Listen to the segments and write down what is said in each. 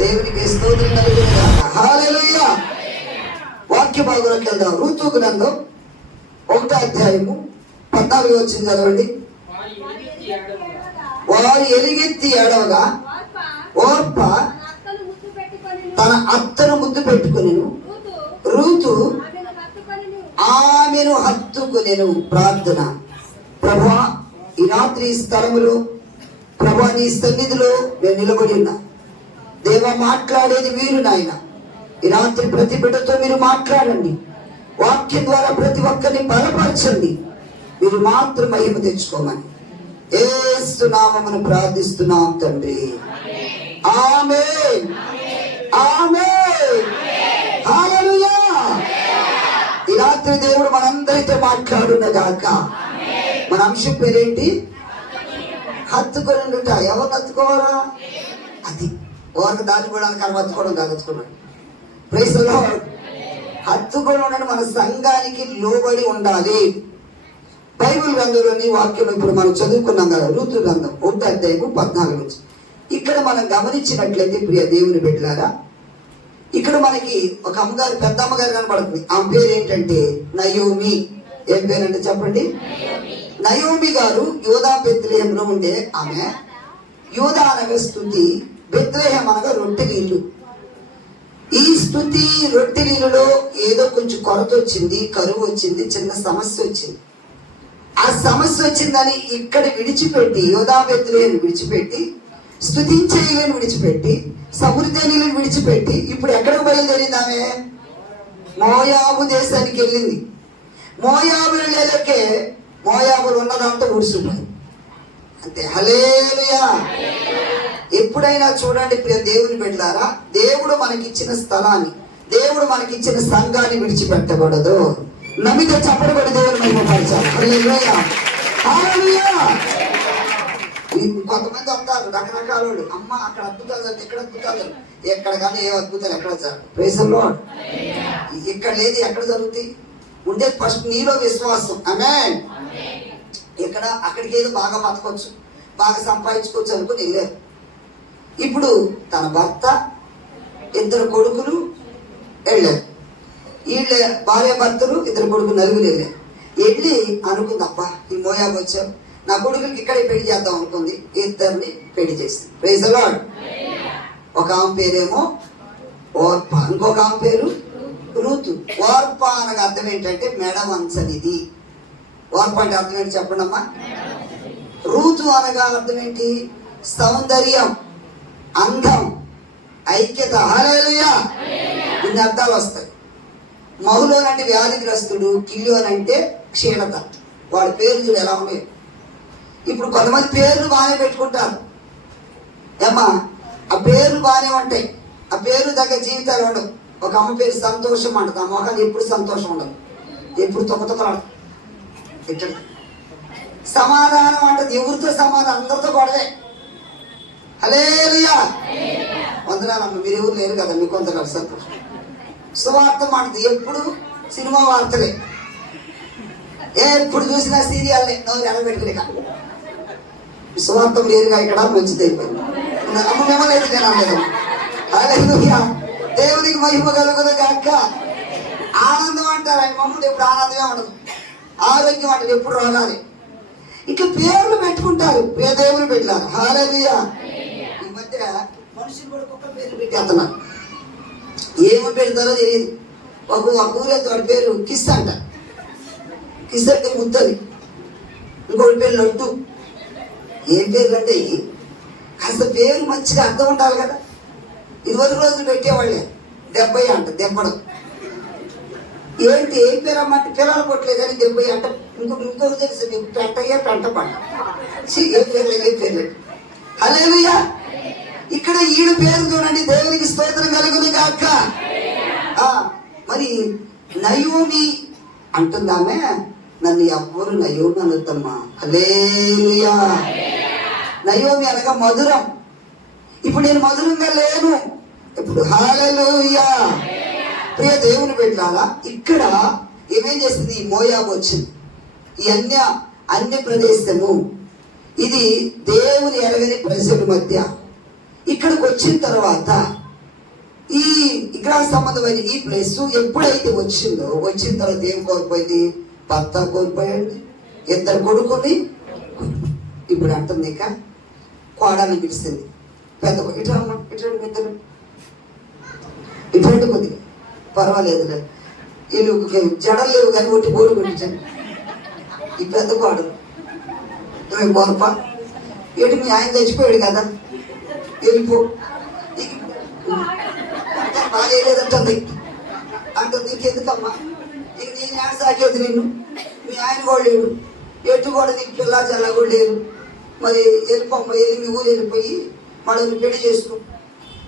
దేవునికి స్తోత్రం కలుగును గాక. హల్లెలూయా. వాక్య భాగంలోకి వెళ్దాం. రూతు గ్రంథం 1వ అధ్యాయము 14 వచ్చింది చదవండి. వారు ఎలుగెత్తి ఏడవగా ఓర్ప తన అత్తను ముద్దు పెట్టుకొనెను. రూతు ఆమెను హత్తుకొనెను. ప్రార్థన. ప్రభువా, ఈ రాత్రి స్థలములో ప్రభువా నీ సన్నిధిలో నేను నిలబడి ఉన్నా. దేవా, మాట్లాడేది మీరు నాయన. ఈ రాత్రి ప్రతి బిడ్డతో మీరు మాట్లాడండి. వాక్యం ద్వారా ప్రతి ఒక్కరిని బలపరచండి. మీరు మాత్రం మహిమ తెచ్చుకోమని యేసు నామమున ప్రార్థిస్తున్నాం తండ్రి. ఆమేన్, ఆమేన్, హల్లెలూయా. ఈ రాత్రి దేవుడు మనందరితో మాట్లాడునగాక. మన అంశం పేరేంటి? హత్తుకొనుట. ఎవరు హత్తుకోవాలా? అది ఓరకు దాచుకోవడానికి అని హత్తుకోవడం కాదు. హత్తుకున్నాడు. Praise the lord. హత్తుకొని ఉండడం మన సంఘానికి లోబడి ఉండాలి. బైబిల్ గ్రంథంలోని వాక్యం ఇప్పుడు మనం చదువుకున్నాం కదా, రూతు గ్రంథం 1వ అధ్యాయము 14 నుంచి. ఇక్కడ మనం గమనించినట్లయితే ప్రియ దేవుని బిడ్డలారా, ఇక్కడ మనకి ఒక అమ్మగారు, పెద్ద అమ్మగారు కనబడుతుంది. ఆమె పేరు ఏంటంటే నయోమి. ఏం పేరంటే చెప్పండి? నయోమి గారు యోధా బెత్లెహేములో ఉండే ఆమె. యోధా అనగా స్తుతి, బెత్లెహేం అనగా రొట్టె నీళ్లు. ఈ స్తుతి రొట్టె నీళ్ళలో ఏదో కొంచెం కొరత వచ్చింది, కరువు వచ్చింది, చిన్న సమస్య వచ్చింది. ఆ సమస్య వచ్చిందని ఇక్కడ విడిచిపెట్టి, యోధా బెత్లెహేం విడిచిపెట్టి, స్తుతించేయులను విడిచిపెట్టి, సమృద్ధి నీళ్ళని విడిచిపెట్టి ఇప్పుడు ఎక్కడికి బయలుదేరింది ఆమె? మోయాబు దేశానికి వెళ్ళింది. మోయాబులు లేలకే మోయాబులు ఉన్నదంతా ఊడిసిపోయింది అంతే. హల్లెలూయా. ఎప్పుడైనా చూడండి ప్రియ దేవుని బిడ్డలారా, దేవుడు మనకిచ్చిన స్థలాన్ని, దేవుడు మనకిచ్చిన సంఘాన్ని విడిచిపెట్టకూడదు. నమ్మితే చెప్పకూడదు. దేవుని మహిమపరచాలి. హల్లెలూయా, హల్లెలూయా. కొంతమంది వస్తారు రకరకాల వాళ్ళు. అమ్మ అక్కడ అద్భుతాలు జరిగి, ఇక్కడ అద్భుతాలు, ఎక్కడ కానీ ఏ అద్భుతాలు ఎక్కడ జరగదు. Praise the Lord. ఇక్కడ లేదు, ఎక్కడ జరుగుతాయి? ఉండేది ఫస్ట్ నీలో విశ్వాసం. ఆమేన్. ఇక్కడ అక్కడికి ఏదో బాగా బతకొచ్చు, బాగా సంపాదించుకోవచ్చు అనుకుని వెళ్ళారు. ఇప్పుడు తన భర్త, 2 కొడుకులు వెళ్ళారు. వీళ్ళ భార్య భర్తలు 2 కొడుకులు, 4 వెళ్ళారు. వెళ్ళి అనుకుంది, అబ్బా ఈ మోయాబు వచ్చారు, నా కొడుకులకి ఇక్కడే పెళ్లి చేద్దాం అనుకుంది. 2 పెళ్లి చేసింది. Praise the Lord. ఒక ఆమె పేరేమో ఓర్ప, ఇంకొక ఆమె పేరు రూతు. ఓర్ప అనగా అర్థం ఏంటంటే మెడ వంచనిది. ఓర్ప అంటే అర్థం ఏంటి చెప్పండి అమ్మా? రూతు అనగా అర్థం ఏంటి? సౌందర్యం, అందం, ఐక్యత. హల్లెలూయా. ఇన్ని అర్థాలు వస్తాయి. మహులోనంటే వ్యాధిగ్రస్తుడు, కిల్యోనంటే క్షీణత. వాడి పేర్లు చూడు ఎలా ఉన్నాయి. ఇప్పుడు కొంతమంది పేర్లు బాగానే పెట్టుకుంటారు ఏమ్మా, ఆ పేర్లు బాగానే ఉంటాయి, ఆ పేర్లు దగ్గర జీవితాలు ఉండవు. ఒక అమ్మ పేరు సంతోషం అంటుంది. ఆ మొఖాన్ని ఎప్పుడు సంతోషం ఉండదు, ఎప్పుడు తొక్కతొక్కలాడు. ఇక్కడ సమాధానం అంటది, ఎవరితో సమాధానం? అందరితో గొడవే. హల్లెలూయా. వందనాలమ్మ, మీరు ఎవరు లేరు కదా, మీకు కొంతకాలం సంతోషం. సువార్త అంటది, ఎప్పుడు సినిమా వార్తలే, ఎప్పుడు చూసినా సీరియల్లే. నోరు ఎలబెట్టుకునే సువార్తం లేదుగా ఇక్కడ, మంచిది అయిపోయింది. అమ్మ మిమ్మల్ని అయితే నేను అనలేదు. హల్లెలూయా. దేవునికి మహిమ కలుగును గాక. ఆనందం అంటారు, ఆయన మమ్మల్ని ఎప్పుడు ఆనందమే ఉండదు. ఆరోగ్యం అంటారు, ఎప్పుడు రోగాలి. ఇట్లా పేర్లు పెట్టుకుంటారు ప్రియ దేవుని పెట్టారు. హల్లెలూయా. ఈ మధ్య మనుషులు కూడా ఒక్కొక్క పేర్లు పెట్టేస్తున్నారు. ఏమి పెడతారో తెలియదు. ఒక ఊరేది వాడి పేరు కిస్ అంట. కిస్ అంటే ముద్దది. ఇంకోటి పేరు లడ్డు. ఏం పేర్లు అంటే కాస్త పేరు మంచిగా అర్థం ఉండాలి కదా. 20 రోజులు పెట్టేవాళ్ళే. 70 అంట, దెబ్బడం. ఏంటి ఏం పేరు అమ్మంటే పిల్లలు కొట్టలేదు అని 70 అంట. ఇంకొకరు తెలుసు మీకు, పెట్టయ్యా పెంట పంట. ఏం పేర్లేదు, ఏం పేర్లేదు. హల్లెలూయా. ఇక్కడ ఈడు పేరు చూడండి. దేవునికి స్తోత్రం కలుగును గాక. మరి నయోమి అంటుందామే, నన్ను ఎవ్వరు నయోమి అనొద్దమ్మా. హల్లెలూయా. నయోమి అనగా మధురం. ఇప్పుడు నేను మధురంగా లేను ఇప్పుడు. హల్లెలూయా. ప్రియ దేవుని బిడ్డలారా, ఇక్కడ ఏమేం చేసింది? ఈ మోయాబు వచ్చింది. ఈ అన్య ప్రదేశము, ఇది దేవుని ఎరగని ప్రజల మధ్య. ఇక్కడికి వచ్చిన తర్వాత విగ్రహ సంబంధమైన ఈ ప్లేస్ ఎప్పుడైతే వచ్చిందో, వచ్చిన తర్వాత ఏం కోల్పోయింది? భర్త కోల్పోయాడు, ఇద్దరు కొడుకుని. ఇప్పుడు అంటుంది ఇక కోడల్ని పిలిచింది. పెద్ద ఇటువంటి ఇద్దరు ఇటువంటి కొద్దిగా పర్వాలేదులే, వీళ్ళు జడలు లేవు కానీ ఒకటి బోరు కొట్టించాను. ఈ పెద్ద కోడలు గొప్ప ఏంటి, మీ ఆయన చచ్చిపోయాడు కదా, వెళ్ళిపో, బాగాలేదంటుంది అంటుంది. ఇంకెందుకమ్మా, ఇక నేను ఏడ సాగేది నిన్ను, మీ ఆయన కూడా లేడు, ఎటు కూడా నీకు పిల్ల జల్ల కూడా లేరు, మరి వెళ్ళిపోమ్మ, వెళ్ళి మీ ఊరు వెళ్ళిపోయి మళ్ళీ పెళ్లి చేసుకో.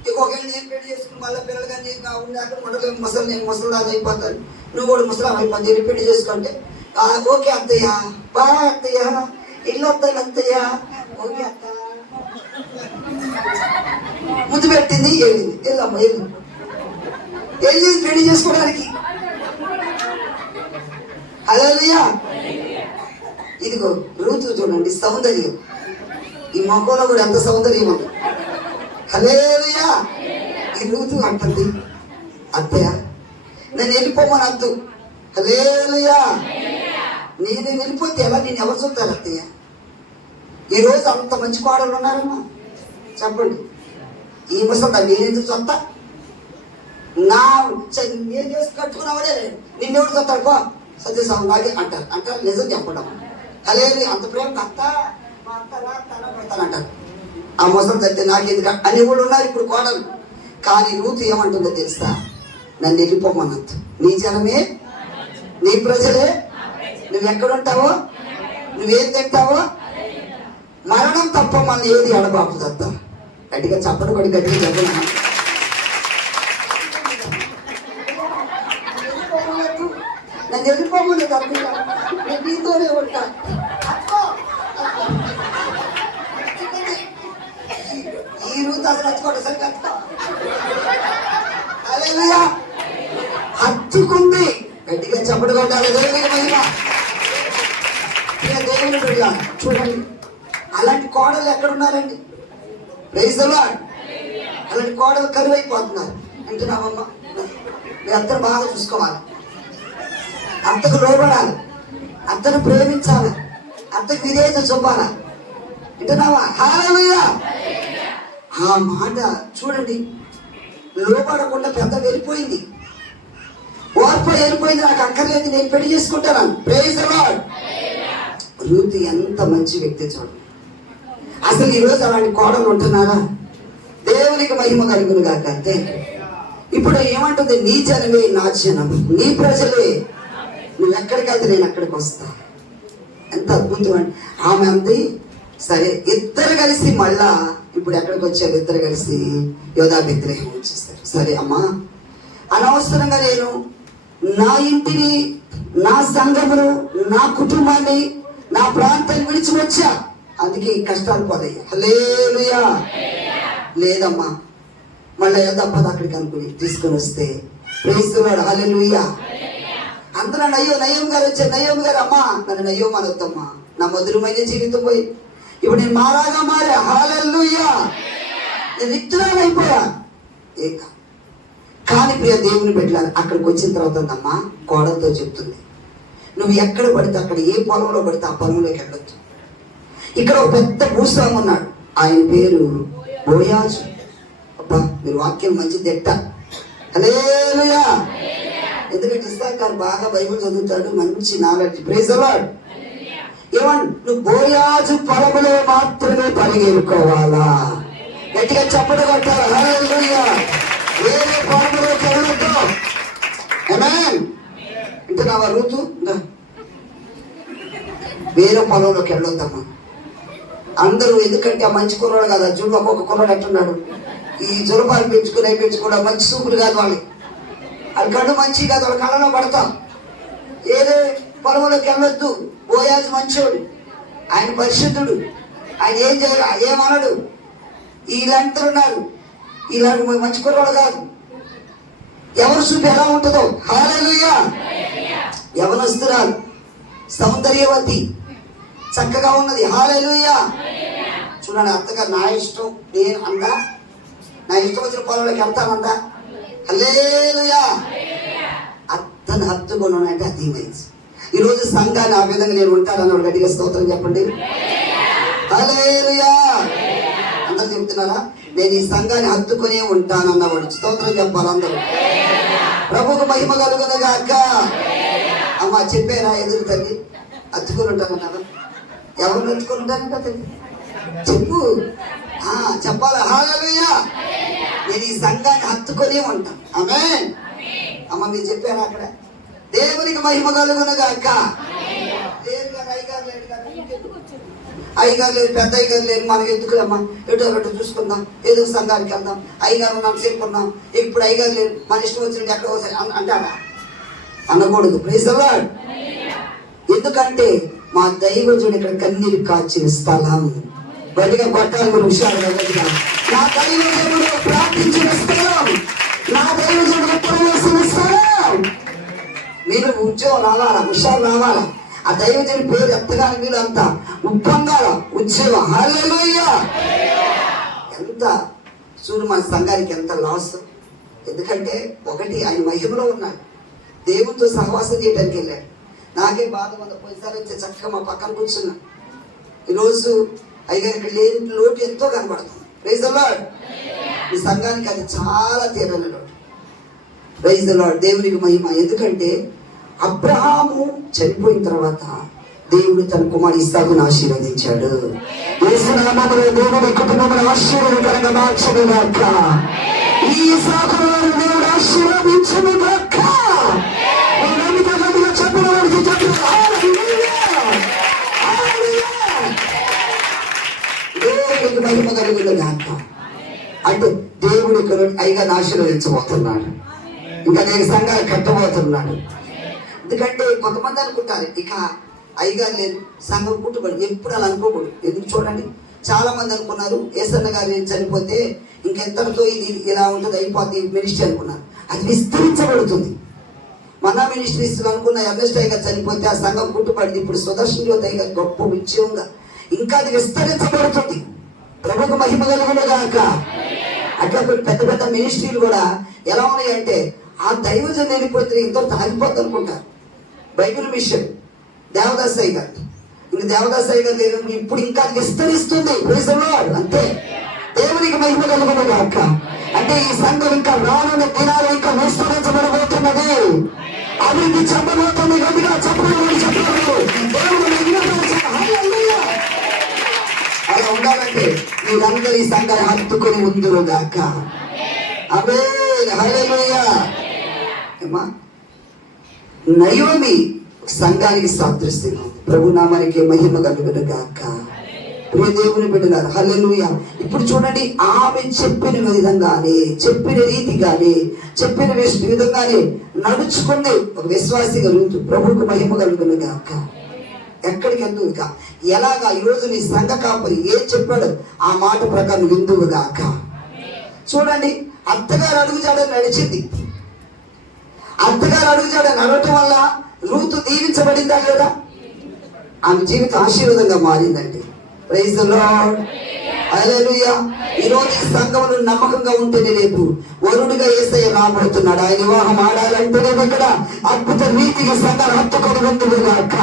ఇంకొకటి నేను పెళ్లి చేసుకుని మళ్ళీ పిల్లలు కానీ ఉండి అక్కడ ఉండలేము, ముసలి నేను ముసలిదాన్ని అయిపోతాను, నువ్వు కూడా ముసలాం అయిపోతుంది, వెళ్ళి పెళ్లి చేసుకుంటే ఓకే అత్తయ్య, బాగా అత్తయ్య, ఇల్లు వస్తాను అత్తయ్య, ఓకే అత్త ముద్దు పెట్టింది, వెళ్ళింది. వెళ్ళమ్మా వెళ్ళింది పెళ్లి చేసుకోవడానికి. హల్లెలూయా. ఇదిగో రూతు చూడండి, సౌందర్యం. ఈ మొక్కలో కూడా ఎంత సౌందర్యం ఉంది. హల్లెలూయా. ఈ రూతు అంటుంది, అత్తయ్య నేను వెళ్ళిపోమని అద్దు. హల్లెలూయా. నేను వెళ్ళిపోతే ఎలా, నేను ఎవరు చూస్తారు అత్తయ్య? ఈరోజు అంత మంచి కోడలు ఉన్నారమ్మా, చెప్పండి. ఈ ముసలి నేనెందుకు చూస్తా? నేను చేసి కట్టుకున్నావాడే నిన్నెవడు చూస్తాడు పో సత్యసాము లాగే అంటారు. నిజం చెప్పడం అలాగే అంత ప్రేమ అత్త మా అత్త పెడతానంటారు. ఆ ముసలి తగ్గితే నాకెందుకు అని కూడా ఉన్నారు ఇప్పుడు కోడలు. కానీ రూతు ఏమంటుందో తెలుసా? నన్ను వెళ్ళిపోమన్నట్టు. నీ జనమే, నీ ప్రజలే, నువ్వు ఎక్కడుంటావో, నువ్వేం తింటావో, మరణం తప్ప మన ఏది ఎడబాపు దత్త. గట్టిగా చప్పటి కొడి గట్టిగా చెప్పిన నన్ను వెళ్ళిపోమని తప్పిగా నేను నీతోనే ఉంటా. ఈ రూతు అసలు హచ్చుకోండి సరిగ్గా హత్తుకుంది. గట్టిగా చప్పటి కొట్టాలి. దేవుని బిడ్డ చూడండి, అలాంటి కోడలు ఎక్కడున్నారండి? Praise the lord. అలాంటి కోడలు కరువు అయిపోతున్నారు. వింటున్నామమ్మా? మీ అత్తను బాగా చూసుకోవాలి, అత్తకు లోబడాలి, అత్తను ప్రేమించాలి, అత్తకు విధేయత చూపాలి. వింటున్నావా? హల్లెలూయా. ఆ మాట చూడండి, లోబడకుండా పెద్ద వెళ్ళిపోయింది, ఓర్ప వెళ్ళిపోయింది. నాకు అక్కర్లేదు, నేను పెళ్లి చేసుకుంటాను. Praise the lord. రూతు ఎంత మంచి వ్యక్తి చూడండి. అసలు ఈరోజు అలాంటి కోడలు ఉంటున్నారా? దేవునికి మహిమ కలుగును గాక. అంతే. ఇప్పుడు ఏమంటుంది? నీ జనమే నా జనం, నీ ప్రజలే, నువ్వు ఎక్కడికి వెళ్తే నేను అక్కడికి వస్తా. ఎంత అద్భుతం అండి. ఆమె అంది సరే. ఇద్దరు కలిసి మళ్ళా ఇప్పుడు ఎక్కడికి వచ్చారు? ఇద్దరు కలిసి యోధా బెత్లెహేము వచ్చేస్తారు. సరే అమ్మా, అనవసరంగా నేను నా ఇంటిని, నా సంఘమును, నా కుటుంబాన్ని, నా ప్రాంతాన్ని విడిచి వచ్చా, అందుకే ఈ కష్టాలు పోదాయి. హల్లెలూయా. లేదమ్మా, మళ్ళీ ఏదప్పది అక్కడికి అనుకుని తీసుకొని వస్తే ప్రైజ్ ది లార్డ్. హల్లెలూయా. అందరూ నయ్యం గారు వచ్చారు. నయ్యం గారు, అమ్మా నన్ను నయ్యం అనొద్దమ్మా, నా మధురమైన జీవితం పోయి ఇప్పుడు నేను మారాగా మారా. హల్లెలూయా. నేను విత్తనాలు అయిపోయా. కానీ ప్రియ దేవుని బిడ్డలారా, అక్కడికి వచ్చిన తర్వాత అమ్మా కోడలతో చెప్తుంది, నువ్వు ఎక్కడ పడితే అక్కడ, ఏ పొలంలో పడితే ఆ పొలంలోకి వెళ్ళొద్దు. ఇక్కడ ఒక పెద్ద భూస్వామి ఉన్నాడు, ఆయన పేరు బోయాజు. అబ్బా మీరు వాక్యం మంచిది ఎట్ట. హల్లెలూయా. ఎందుకంటే ఇస్సాకారు బాగా బైబిల్ చదువుతాడు, మంచి నాలెడ్జ్. Praise the lord. ఏమన్నా నువ్వు బోయాజు పొలంలో మాత్రమే పరిగెరుకోవాలా? గట్టిగా చప్పట్లు కొట్టాలి. హల్లెలూయా. వేరే పొలంలోకి వెళ్ళొద్దు. ఆమేన్. వింటున్నావా రూతు? వేరే పొలంలోకి వెళ్ళొద్దమ్మా. అందరూ ఎందుకంటే ఆ మంచి కుర్రాడు కదా, చూడు ఒక్కొక్క కుర్రాడు ఎట్టున్నాడు, ఈ జులపాలు పెంచుకుని మంచి సూపులు కాదు వాళ్ళు, వాళ్ళ కళ్ళు మంచి కాదు, వాళ్ళ కళ్ళలో పడతాం. ఏదో పొలంలోకి వెళ్ళొద్దు. బోయాజు మంచోడు, ఆయన పరిశుద్ధుడు, ఆయన ఏం చేయాలి, ఏమనడు. వీళ్ళంతా ఉన్నారు, ఇలాంటి మంచి కుర్రాడు కాదు. ఎవరు చూపు ఎలా ఉంటుందో. హల్లెలూయా. యవనస్తురాలు, సౌందర్యవతి, చక్కగా ఉన్నది. హల్లెలూయా. చూడండి, అత్తగారు నా ఇష్టం నేను అందా, నా ఇష్టం వచ్చిన పొలంలోకి వెళ్తానందా. హల్లెలూయా. అతను హత్తుకొని అంటే అది ఇమేజ్. ఈరోజు సంఘాన్ని ఆ విధంగా నేను ఉంటానన్నాడు. గట్టిగా స్తోత్రం చెప్పండి. హల్లెలూయా. అందరూ చెప్తున్నారా? నేను ఈ సంఘాన్ని హత్తుకునే ఉంటానన్నవాడు. స్తోత్రం చెప్పాలి అందరూ. ప్రభువుకు మహిమ కలుగును గాక. అమ్మ చెప్పారా ఎదురు తల్లి? హత్తుకుని ఉంటానన్నావా? ఎవరిని హత్తుకుని ఉంటానంట తల్లి? చెప్పు. చెప్పాలా? హల్లెలూయా. నేను ఈ సంఘాన్ని హత్తుకునే ఉంటాను. ఆమేన్. అమ్మ మీరు చెప్పారా అక్కడ? దేవునికి మహిమ కలుగును గాక. అయ్యగారు లేరు, పెద్ద అయ్యగారు లేరు, మనకి ఎందుకులమ్మా, ఎటో చూసుకుందాం, ఏదో సంఘానికి వెళ్దాం, అయ్యగారు ఉన్నాం సేపు ఉన్నాం, ఇప్పుడు అయ్యగారు లేరు, మన ఇష్టం వచ్చినట్టు ఎక్కడ అంటారా? అనకూడదు. Praise the Lord. ఎందుకంటే మా దైవజుడు ఇక్కడ కన్నీరు కాచిన స్థలం. గట్టిగా కొట్టాలి మీరు విషయాలు. నా దైవజనుడు ప్రార్థించిన స్థలం, నా దైవజనుడు ప్రవేశించిన స్థలం. మీరు ఉద్యోగం రావాలా, విషయాలు రావాలా, ఆ దైవజనుడి పేరు ఎత్తగానే మీరు అంతా ఉప్పొంగాల ఉద్యోగం. హల్లెలూయా. ఎంత చూడు మన సంఘానికి ఎంత లాస్. ఎందుకంటే ఒకటి ఆయన మహిమలో ఉన్నాడు, దేవునితో సహవాసం చేయడానికి వెళ్ళాడు. నాకే బాధ ఉంది. పోయినసారి వచ్చే చక్కగా మా పక్కన కూర్చున్నా. ఈరోజు అయ్యగారు ఇక్కడ లేని లోటు ఎంతో కనబడుతుంది. Praise the Lord. ఈ సంఘానికి అది చాలా తీరని లోటు. Praise the Lord. దేవునికి మహిమ. ఎందుకంటే అబ్రహాము చనిపోయిన తర్వాత దేవుడు తన కుమారుడు ఇస్సాకును ఆశీర్వదించాడు. యేసు నామములో దేవుని కుటుంబమును ఆశీర్వాదకరంగా మార్చును గాక. ఈ ఇస్సాకును దేవుడు ఆశీర్వదించును గాక. చెప్పిన వారికి దేవునికి మహిమ కలుగును గాక. అంటే దేవుడు ఇక్కడ అయ్యగారిని ఆశీర్వదించబోతున్నాడు. ఇంకా నేను సంఘాలు కట్టబోతున్నాడు. ఎందుకంటే కొంతమంది అనుకుంటారు ఇక అయ్యగారు లేదు, సంఘం పుట్టుబడి. ఎప్పుడు అలా అనుకోకూడదు. ఎందుకు చూడండి, చాలా మంది అనుకున్నారు ఏసన్న గారు చనిపోతే ఇంకెంతటితో ఇది ఇలా ఉంటుంది, అయిపోతుంది మినిస్ట్రీ అనుకున్నారు. అది విస్తరించబడుతుంది. మన మినిస్ట్రీస్ అనుకున్న ఎర్నెస్ట్ అయ్యగారు చనిపోతే ఆ సంఘం పుట్టుబడింది. ఇప్పుడు సుదర్శన్ జ్యోతి అయ్యగారు గొప్ప విజయంగా ఇంకా అది విస్తరించబడుతుంది. ప్రభువుకు మహిమ కలుగును గాక. అట్లా పెద్ద పెద్ద మినిస్ట్రీలు కూడా ఎలా ఉన్నాయంటే ఆ దైవజన్ వెళ్ళిపోతే ఇంత ఆగిపోద్ది అనుకుంటారు. బైబిల్ మిషన్ దేవదాస్ అయ్య గారు, ఇంక దేవదాస్ అయ్య గారు లేదు, ఇప్పుడు ఇంకా విస్తరిస్తుంది. Praise the Lord. అంతే. దేవునికి మహిమ కలుగును గాక. అంటే ఈ సంఘం ఇంకా రానున్న దినాలు ఇంకా విస్తరించబడబోతున్నది, అభివృద్ధి చెప్పబోతుంది. గట్టిగా చెప్పలేదు. అలా ఉండాలంటే మీరందరూ ఈ సంఘాన్ని హత్తుకుని ముందురు గాక. ఆమేన్. హల్లెలూయా. నయోమి సంఘానికి సాదృశ్యం. ప్రభు నామానికి మహిమ కలుగును గాక. ప్రియ దేవుని బిడ్డలారా, హల్లెలూయా. ఇప్పుడు చూడండి, ఆమె చెప్పిన విధంగానే, చెప్పిన రీతిగానే, చెప్పిన విధంగానే నడుచుకుంది ఒక విశ్వాసిగా రూతు. ప్రభువుకు మహిమ కలుగును గాక. ఎక్కడికి ఎందుకు ఇక ఎలాగా ఈరోజు నీ సంఘ కాపరి ఏం చెప్పాడు ఆ మాట ప్రకారం ఎందుకు గాక. చూడండి, అత్తగారు అడుగుజాడని నడిచింది. అత్తగారు అడుగుజాడని నడవటం వల్ల రూతు దీవించబడిందా లేదా? ఆమె జీవితం ఆశీర్వాదంగా మారిందండి. Praise the lord. హల్లెలూయా. ఈరోజు ఈ సంఘంలో నమ్మకంగా ఉంటేనే రేపు వరుడుగా యేసయ్య రాబోతున్నాడు. ఆయన వివాహం ఆడాలంటేనే ఇక్కడ అద్భుత రీతిగా సంఘాలు హత్తుకొని ముందుగాక.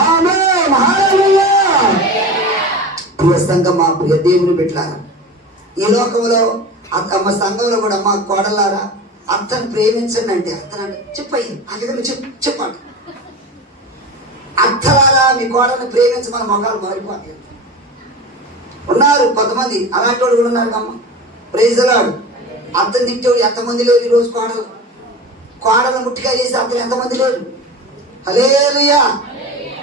ఆమేన్. హల్లెలూయా. ప్రియ సంఘం, మా ప్రియ దేవుని బిడ్డలారా, ఈ లోకంలో అమ్మ సంఘంలో కూడా అమ్మ కోడలారా అత్తను ప్రేమించండి అంటే అత్తనంటే చెప్పయ్యి ఆ విధంగా చెప్పండి. అత్తలారా మీ కోడల్ని ప్రేమించి మన మొగాలు మారిపోతాయి. ఉన్నారు కొంతమంది అలాంటి వాళ్ళు కూడా ఉన్నారు అమ్మ. Praise the lord. అత్తను తిట్టేవాడు ఎంతమంది లేరు ఈరోజు. కోడలను ముట్టికాయ చేసి అత్తలు ఎంతమంది లేరు. హల్లెలూయా.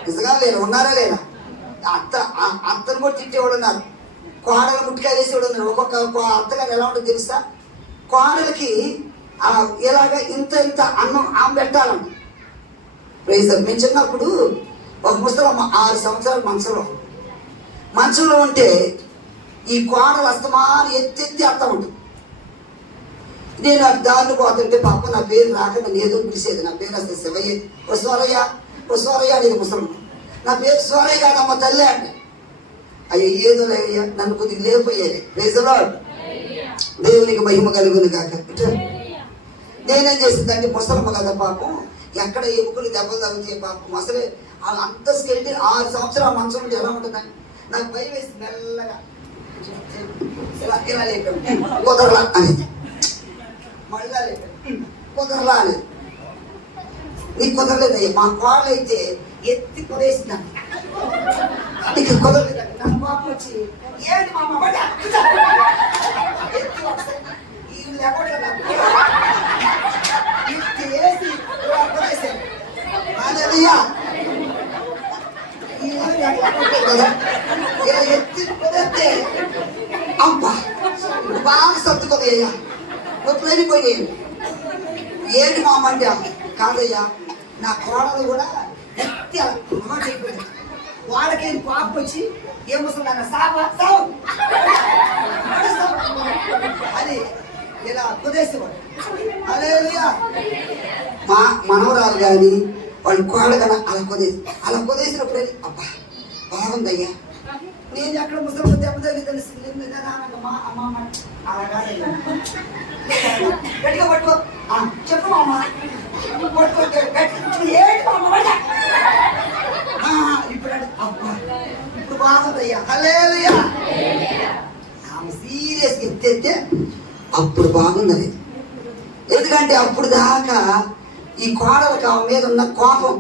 నిజంగా లేరు, ఉన్నారా లేరా? అత్తను కూడా తిట్టేవాడు ఉన్నారు, కోడలు ముట్టికాయ చేసేవాడు ఉన్నారు. ఒక్కొక్క అత్తగారు ఎలా ఉంటుంది తెలుసా? కోడలకి ఇలాగ ఇంత ఇంత అన్నం ఆమె పెట్టాలంట. ప్రైజ్. మేము చిన్నప్పుడు ఒక ముసలమ్మ 6 సంవత్సరాలు మంచంలో ఉంటే ఈ కోడలు అస్తమాను ఎత్తి అత్త ఉంటుంది. నేను నాకు దారిని పోతుంటే పాప నా పేరు రాక నన్ను ఏదో పిలిచేది. నా పేరు వస్తే శివయ్య, ఓ స్వరయ్య అనేది ముసలమ్మ. నా పేరు స్వరయ్య కాదమ్మ తల్లి అంటే. అయ్యో ఏదో లేయ్యా, నన్ను కొద్దిగా లేకపోయేది. Praise the Lord. దేవునికి మహిమ కలుగును కాక. నేనేం చేసిందంటే ముసలమ్మ కదా పాపం, ఎక్కడ ఎముకలు దెబ్బలు తగ్గుతాయి పాపం. అసలే అంత స్కెల్టీ 6 సంవత్సరాల మంచం ఉంటే ఎలా ఉంటుందని నాకు భయం వేసి మెల్లగా ఇలా లేపాడు, కుదరలా అనేది, మళ్ళా లేపాడు, కుదరలా అనేది. నీకు కుదరలేదయ్యా. మా కోళ్ళు అయితే ఎత్తి కొనేసిందండి, నీకు కుదరలేదండి. నాకు పాపం వచ్చి ఏంటి మా అమ్మ ఎత్తి ఈ లేకుండా ఎత్తి వేసి కొనేసాను. ఇలా ఎత్తి కొనేస్తే అబ్బా బాగా సర్దుకోదయ్యా, నువ్వు ప్రేరిపోయాయి. ఏంటి మా అమ్మ అంటే కాదయ్యా, నా కోడలు కూడా ఎత్తి మాట అయిపోయింది. వాళ్ళకేం పాపం వచ్చి ఏమొస్తుందన్న సాగు అది ఇలా కుదేసేవాడు. హల్లెలూయా. మా మనవరాలు కానీ వాళ్ళు కోడ కానీ అలా కుదేసినప్పుడు అబ్బా బాగుందయ్యా. నేను ఎక్కడ ముసలి దెబ్బ తగిలి మా అమ్మ అలా గట్టిగా పట్టుకో, చెప్పు మా అమ్మ పట్టుకో, ఏంటి మా అమ్మ ఇప్పుడు అబ్బా ఇప్పుడు బాగుందయ్యా. హల్లెలూయా. ఆమె సీరియస్గా ఎత్తేస్తే అప్పుడు బాగుంది. ఎందుకంటే అప్పుడు దాకా ఈ కోడలకు ఆమె మీద ఉన్న కోపం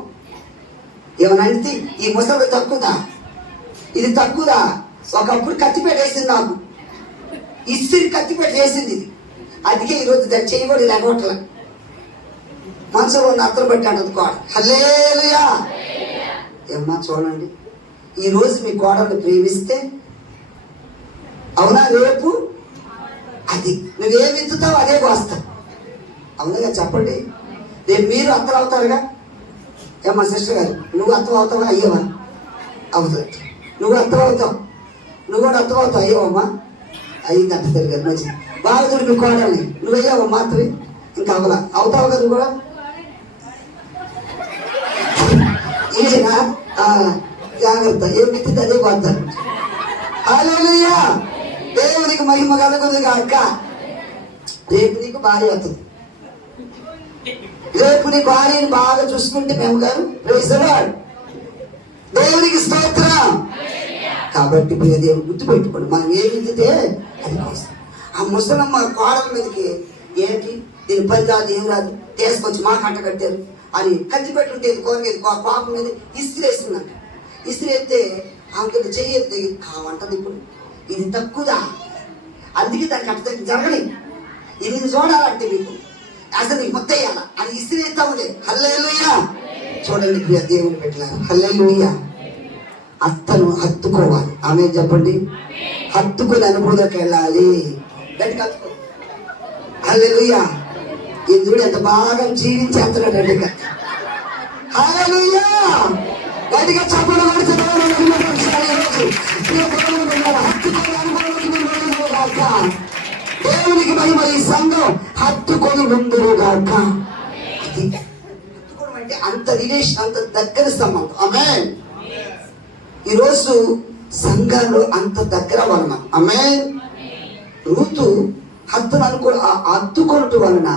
ఏమనంటే ఈ ముసలి తక్కువదా, ఇది తక్కువదా. ఒకప్పుడు కత్తి పెట్టేసింది, నాకు ఇస్త్రీ కత్తి పెట్టేసింది ఇది. అందుకే ఈరోజు దాన్ని చేయబడి లేకపోవట్ల మనసులో ఉన్న అర్థం బట్టి అంటది కోడ. హల్లెలూయా. ఏమ్మా చూడండి, ఈరోజు మీ కోడల్ని ప్రేమిస్తే అవునా, రేపు అది నువ్వేం విత్తుతావు అదే కోస్తావు. అవునగా చెప్పండి. రేపు మీరు అత్తలు అవుతారుగా. ఏమ్మా సిస్టర్ గారు, నువ్వు అత్తలు అవుతావా? అయ్యవా? అవుతుంది. నువ్వు అత్తలు అవుతావు, నువ్వు కూడా అత్తలు అవుతావు. అయ్యవమ్మా? అయ్యిందంట తెలుగు మంచిది. బాగా చూడు మీ కోడల్ని. నువ్వు అయ్యావమ్మా అత్తవి? ఇంకా అవలా అవుతావు కదా నువ్వు కూడా. ఈయన జాగ్రత్త, ఏం విత్తితే అదే కోస్తారు. హల్లెలూయా. దేవునికి మహిమ కలుగును గాక. రేపు నీకు భార్య అవుతుంది. రేపు నీ భార్యని బాగా చూసుకుంటే మేము గారు ప్రైజ్ ది లార్డ్. దేవునికి స్తోత్రం. కాబట్టి ప్రియ దేవుడు గుర్తుపెట్టుకోండి, మనం ఏం విత్తితే అది కోసం. ఆ ముసలమ్మ కోడల మీదకి ఏంటి దీని పని రాదు ఏం రాదు తీసుకొచ్చి మా కంట కట్టారు అని కత్తి పెట్టుంటే కోరగేది కోపం మీద ఇస్త్రీ వేస్తున్నట్టు. ఇస్త్రీ వేస్తే ఆమెకి చెయ్యి కావంటది. ఇప్పుడు ఇది తక్కువదా, అందుకే దానికి అట్ట జరగని. ఇది చూడాలంటే మీకు అసలు నీకు మొత్తం వేయాల అని ఇస్త్రీ వేస్తావులే. హల్లెలూయా. చూడండి ప్రియ దేవుని పెట్టారు. హల్లెలూయా. అత్తను హత్తుకోవాలి. ఆమె చెప్పండి, హత్తుకుని అనుభూతికి వెళ్ళాలి. గట్టిగా హత్తుకో. హల్లెలూయా. ఇంద్రుడు ఎంత బాగా జీవించేస్తున్నాడు అండి. హల్లెలూయా. గట్టిగా చెప్పడం దేవునికి మహిమ. ఈ సంఘం హత్తుకొని ముందుగాక. హత్తుకోవడం అంటే అంత రిలేషన్, అంత దగ్గర సంబంధం. ఆమేన్. ఈరోజు సంఘంలో అంత దగ్గర వలన ఆమేన్. ఋతు హత్తుకొనటం వలన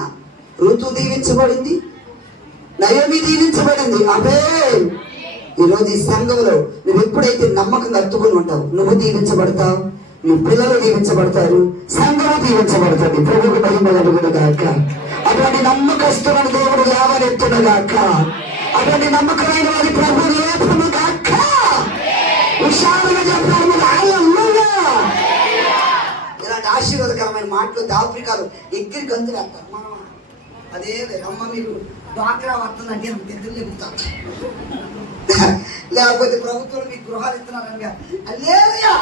ఋతు దీవించబడింది, నయోమి దీవించబడింది. ఆమేన్. ఈరోజు ఈ సంఘంలో నువ్వు ఎప్పుడైతే నమ్మకంగా హత్తుకొని ఉంటావు, నువ్వు దీవించబడతావు, నువ్వు పిల్లలు దీవించబడతారు, సంఘము దీవించబడుతుంది. ప్రభువుకు మహిమ కలుగును గాక. అటువంటి నమ్మకస్తులను దేవుడు లేవనెత్తును గాక. అటువంటి నమ్మకమైన వారి ప్రభు లేపును గాక. హుషారుగా చెప్పారు. ఇలాంటి ఆశీర్వాదకరమైన మాటలు ఆఫ్రికాలో ఎగిరి గంతులు వేస్తారు. మనం అదే అమ్మ మీకు డ్వాక్రా వస్తుందంటే దగ్గర లేపుతాం, లేకపోతే ప్రభుత్వం మీకు గృహాలు ఇస్తున్నారనగా హల్లెలూయా.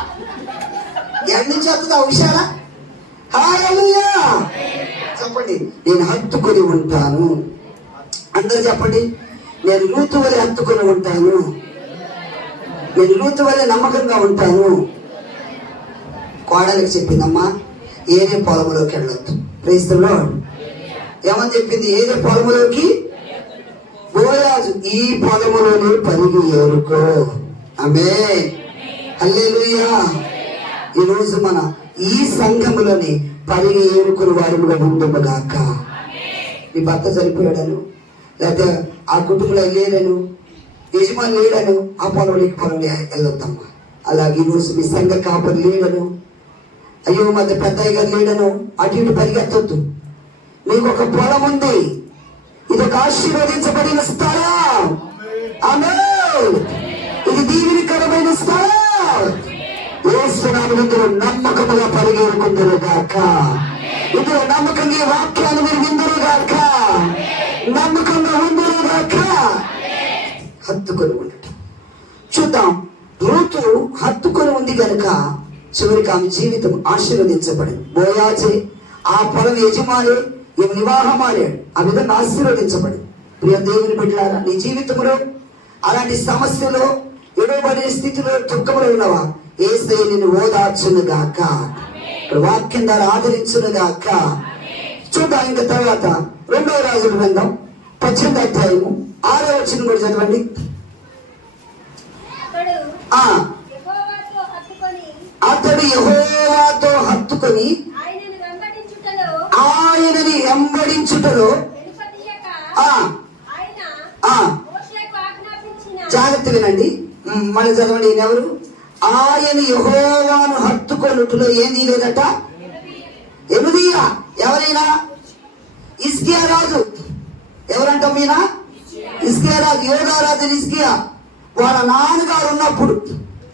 ఎక్కడి నుంచి వస్తుందా హుషారా? హల్లెలూయా. చెప్పండి, నేను హత్తుకొని ఉంటాను. అందరూ చెప్పండి, నేను ఋతు వలె హత్తుకొని ఉంటాను, నేను ఋతు వలె నమ్మకంగా ఉంటాను. కోడలికి చెప్పిందమ్మా, ఏరే పొలంలోకి వెళ్ళొద్దు. Praise the Lord. ఏమని చెప్పింది? ఏరే పొలంలోకి బోయాజు ఈ పొలములోనే పరిగి ఏరుకో. ఆమేన్. హల్లెలూయా. ఈరోజు మన ఈ సంఘములోని పరిగి ఏరుకుని వారిగా ఉండుగాక. నీ భర్త చనిపోయాడను, లేకపోతే ఆ కుటుంబంలో లేడను, యజమాని లేడను, ఆ పొలంలోకి వెళ్ళొద్దమ్మా. అలాగే ఈరోజు మీ సంఘ కాపరి లేడను, అయ్యో మధ్య పెద్దయ్య గారు లేడను అటు ఇటు పరిగెత్తొద్దు. మీకు ఒక పొలం ఉంది, ఇది ఒక ఆశీర్వదించబడిన స్థలం. ఆమేన్. ఇది దీవెనకరమైన స్థలం. యేసునామములో ఇందులో నమ్మకముగా పరిగెరుకుందరు గాక. ఇందులో నమ్మకంగా వాక్యాన్ని మీరు విందరు గాక. నమ్మకంగా ఉందరు గాక. హత్తుకొని ఉండటం చూద్దాం. రూతు హత్తుకొని ఉంది కనుక చివరికి ఆమె జీవితం ఆశీర్వదించబడింది. బోయాజే ఆ పొలం యజమాని ఈమె వివాహం ఆడాడు, ఆ విధంగా ఆశీర్వదించబడింది. ప్రియ దేవుని బిడ్డలారా, నీ జీవితంలో అలాంటి సమస్యలో ఎడబడిన స్థితిలో దుఃఖంలో ఉన్నవా, యేసయ్య నిన్ను ఓదార్చును గాక, వాక్యం ద్వారా ఆదరించును గాక. చూద్దాం. ఇంకా తర్వాత 2వ రాజుల గ్రంథం 18వ అధ్యాయము 6వ వచనం కూడా చదవండి. అతడు యెహోవాతో హత్తుకొని ఆయనని వెంబడించుటలో జాగ్రత్త వినండి, మళ్ళీ చదవండి. ఈయన ఎవరు? ఆయన యెహోవాను హత్తుకొనుటలో ఏంది లేదట, ఎనుదియా. ఎవరైనా? హిజ్కియా రాజు. ఎవరంటాం ఈయన? హిజ్కియా రాజు, యోధా రాజు హిజ్కియా. వాళ్ళ నాన్నగారు ఉన్నప్పుడు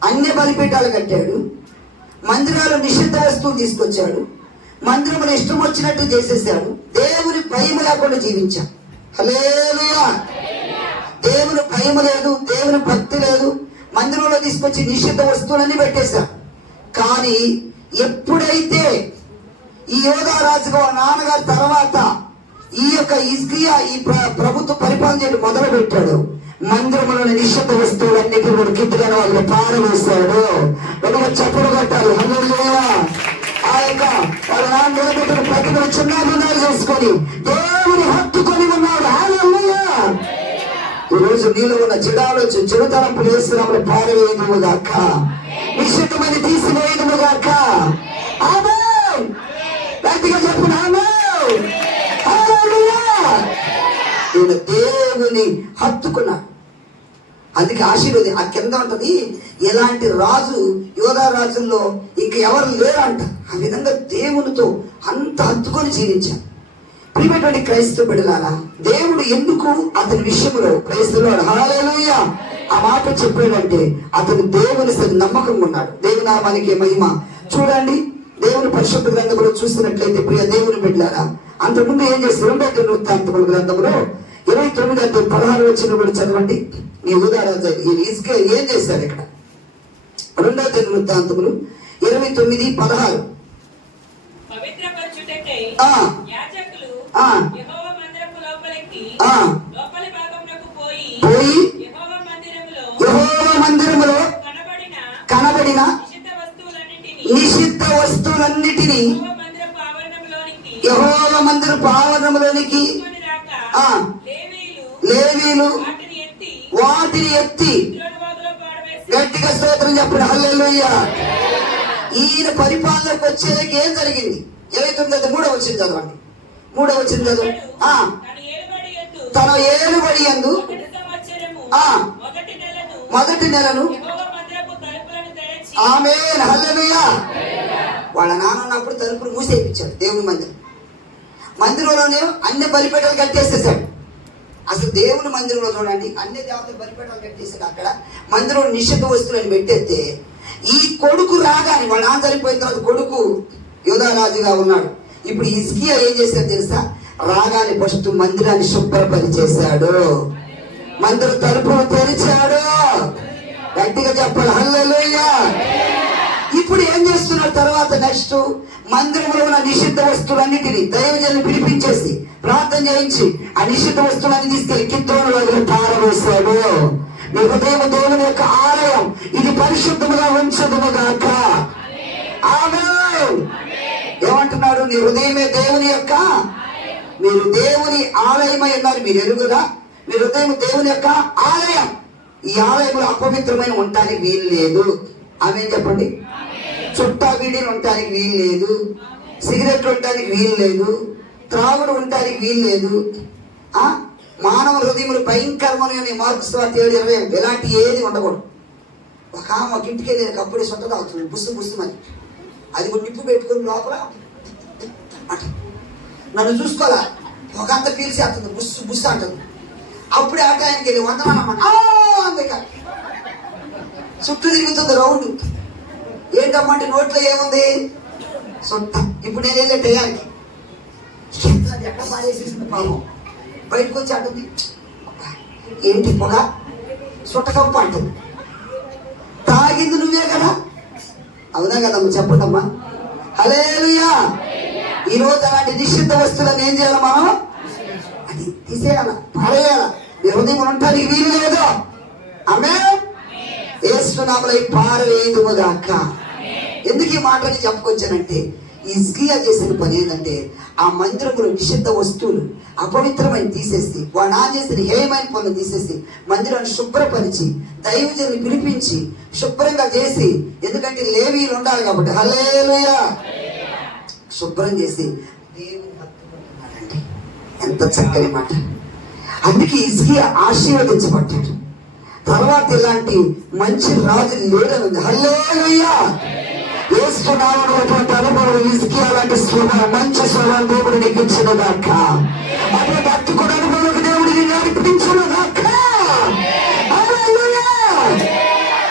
అన్ని బలిపీఠాలు కట్టాడు, మందిరాలు నిషిద్ధ వస్తువులు తీసుకొచ్చాడు, మందిరములు ఇష్టం వచ్చినట్టు చేసేసాడు, దేవుని భయం లేకుండా జీవించాడు. హల్లెలూయా. దేవుని భయం లేదు, దేవుని భక్తి లేదు, మందిరంలో తీసుకొచ్చి నిషిద్ధ వస్తువులన్నీ పెట్టేశాడు. కానీ ఎప్పుడైతే ఈ యోధా రాజుగా నాన్నగారి తర్వాత ఈ యొక్క హిజ్కియా ఈ ప్రభుత్వ పరిపాలన చేయడం మొదలు పెట్టాడు, మందిరంలోని నిషిద్ధ వస్తువులన్నిటి కూడా కిట్టుగా వాళ్ళు పారవేశాడు. ఒక చప్పుడు కట్టాలి. హల్లెలూయా. ఆ యొక్క వాళ్ళ నాన్న నిలబెట్టిన ప్రతిభను చిన్నాభిన్నాలు చేసుకొని దేవుని హత్తుకొని ఉన్నాడు. హల్లెలూయా. ఈ రోజు నీలో ఉన్న చెడాలోచన చెడుతరంపులు వేస్తున్నాము పారవేయదుముగాక, నిశ్చితమని తీసివేయదుముగాక. ఆమేన్. గట్టిగా చెప్పు ఆమేన్. హల్లెలూయా. ఈయన దేవుని హత్తుకున్నాడు, అందుకే ఆశీర్వది. ఆ కింద ఉంటది, ఎలాంటి రాజు యోధా రాజుల్లో ఇంక ఎవరు లేరంట. ఆ విధంగా దేవునితో అంత హత్తుకొని జీవించాడు. ప్రియమైనటువంటి క్రైస్తవ బిడ్డలారా, దేవుడు ఎందుకు అతని విషయంలో క్రైస్తవుడు హల్లెలూయా ఆ మాట చెప్పాడంటే అతను దేవుని నమ్మకంగా ఉన్నాడు. దేవుని నామానికి మహిమ. చూడండి, దేవుని పరిశుద్ధ గ్రంథంలో చూసినట్లయితే ప్రియ దేవుని బిడ్డలారా, అంతకుముందు ఏం చేస్తారు? 2వ దినవృత్తాంతముల గ్రంథంలో 29-16 వచ్చిన కూడా చదవండి. నీ ఉదాహరణ హిజ్కియా ఏం చేశాడు ఇక్కడ? 2వ దినవృత్తాంతములు 29-16. పోయి యెహోవా మందిరములో కనబడిన నిషిద్ధ వస్తువులన్నిటినీ యెహోవా మందిరపు ఆవరణంలోనికి లేవీయులు వాటిని ఎత్తి, గట్టిగా స్తోత్రం చెప్పండి. హల్లెలూయా. ఈయన పరిపాలనకు వచ్చేందుకు ఏం జరిగింది? 29-3 వచ్చింది చదవండి. 3 వచ్చింది చదవండి. తన ఏలుబడి యందు మొదటి నెలను. ఆమేన్. హల్లెలూయా. వాళ్ళ నాన్న ఉన్నప్పుడు తలుపులు మూసేయించాడు దేవుని మందిరంలోనే అన్ని బలిపీఠాలు కట్టేసేసాడు. అసలు దేవుని మందిరంలో చూడండి, అన్ని దేవతలు బలిపీఠాలు కట్టేసాడు. అక్కడ మందిరంలో నిషిద్ధ వస్తువులను పెట్టేస్తే ఈ కొడుకు రాగానే, వాళ్ళ నాన్న చనిపోయిన తర్వాత కొడుకు యోధా రాజుగా ఉన్నాడు. ఇప్పుడు హిజ్కియా ఏం చేశాడు తెలుసా? రాగానే ఫస్ట్ మందిరాన్ని శుభ్రపరిచేశాడు, మందిర తలుపులు తెరిచాడు. గట్టిగా చెప్పాలి. హల్లెలూయా. ఇప్పుడు ఏం చేస్తున్నాడు? తర్వాత నెక్స్ట్ మందిరంలో ఉన్న నిషిద్ధ వస్తువులన్నిటినీ దైవజనులు పిలిపించేసి ప్రార్థన చేయించి ఆ నిషిద్ధ వస్తువులన్నీ తీసుకెళ్లి కిత్తోను పారవేశాడు. నీ హృదయం దేవుని యొక్క ఆలయం, ఇది పరిశుద్ధముగా ఉంచుదుముగాక. ఆమేన్. ఏమంటున్నాడు? నీ హృదయమే దేవుని యొక్క, మీరు దేవుని ఆలయమై ఉన్నారు. మీరు ఎరుగురా, మీ హృదయం దేవుని యొక్క ఆలయం. ఈ ఆలయంలో అపవిత్రమైన ఉండటానికి వీలు లేదు. ఆమేన్ చెప్పండి. చుట్టా వీడిని ఉండటానికి వీలు లేదు. సిగరెట్లు ఉండడానికి వీలు లేదు, త్రాగుడు ఉండడానికి వీలు లేదు. మానవ హృదయములు భయంకరమైన మార్పు సువార్త 7:20 ఇలాంటి ఏది ఉండకూడదు. ఒక ఇంటికి వెళ్ళి అప్పుడే సొంత తాగుతుంది బుస్సు బుస్సుమని, అది కూడా నిప్పు పెట్టుకుని లోపల అట నన్ను చూసుకోవాలా, ఒక అంత పీల్చేస్తుంది బుస్సు బుస్సు అంటుంది. అప్పుడే ఆ టైంకి వెళ్ళి వందనాలమ్మా అందుక చుట్టూ తిరుగుతుంది రౌండ్. ఏంటమ్మా అంటే నోట్లో ఏముంది సొంత. ఇప్పుడు నేను వెళ్ళే టయానికి ఎక్కడ పారేసేసింది పాపం, బయటకు వచ్చి అంటుంది ఏంటి పొగ సొట్టకప్పు అంటుంది. తాగింది నువ్వే కదా, అవునా కదమ్మా చెప్పండమ్మా. హల్లెలూయా. ఈరోజు అలాంటి నిషిద్ధ వస్తువులను ఏం చేయాలి మనం? అది తీసేయాల, పారేయాల. మీ హృదయం ఉండటానికి వీలు లేదు. ఆమేన్. యేసునామములో పారవేయుదుముగాక. ఎందుకు ఈ మాటని చెప్పుకొచ్చానంటే, హిజ్కియా చేసిన పని ఏంటంటే ఆ మందిరంలో నిషిద్ధ వస్తువులు అపవిత్రమైన తీసేసి, వాడు నా చేసిన హేయమైన పనులు తీసేసి మందిరాన్ని శుభ్రపరిచి దైవజనులు పిలిపించి శుభ్రంగా చేసి, ఎందుకంటే లేవీలు ఉండాలి కాబట్టి హల్లెలూయా, శుభ్రం చేసి దేవుని హత్తుకుంటున్నాడండి. ఎంత చక్కని మాట. అందుకే హిజ్కియా ఆశీర్వదించబడ్డాడు. తర్వాత ఇలాంటి మంచి రాజు లేడనుంది. హల్లెలూయా. యేసునామములో అనుభవం హిజ్కియా లాంటి స్వభావం, మంచి స్వభావం దేవుడు నీకు ఇచ్చినదాక, అదే భక్తుడు అనుభవం దేవుడిని నడిపించినదాక. హల్లెలూయా.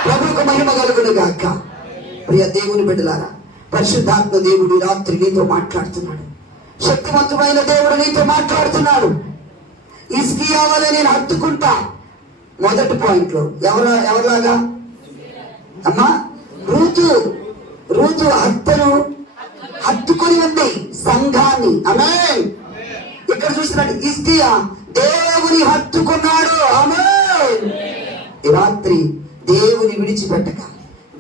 ప్రభువుకు మహిమ కలుగును గాక. ప్రియ దేవుని బిడ్డలారా, పరిశుద్ధాత్మ దేవుడు రాత్రి నీతో మాట్లాడుతున్నాడు. శక్తివంతమైన దేవుడు నీతో మాట్లాడుతున్నాడు. హిజ్కియా వలె నేను హత్తుకుంటా. మొదటి పాయింట్ లో ఎవరిలాగా అమ్మా? రూతు హత్తుకొని ఉంది సంఘాన్ని. ఆమేన్. ఇక్కడ చూస్తున్నాడు హిజ్కియా దేవుని హత్తుకున్నాడు. ఆమేన్. ఈ రాత్రి దేవుని విడిచిపెట్టక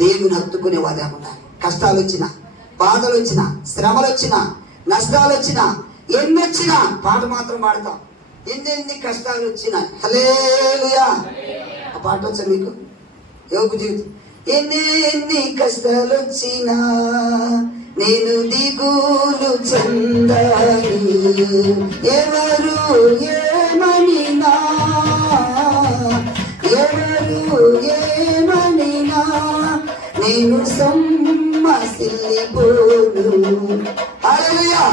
దేవుని హత్తుకునే వారే ఉన్నారు. కష్టాలు వచ్చినా, బాధలు వచ్చినా, శ్రమలు వచ్చినా, నష్టాలు వచ్చినా, ఎన్ని వచ్చినా పాట మాత్రం పాడతాం. ఎన్ని కష్టాలు వచ్చినా. హల్లెలూయా. ఆ పాట వచ్చా మీకు? యోగు జీవితం. ఎన్ని కష్టాలు వచ్చినా నేను దిగులు చెందాను, ఎవరు ఏమనినా నేను సమ్మసిల్లిపోను. హల్లెలూయా.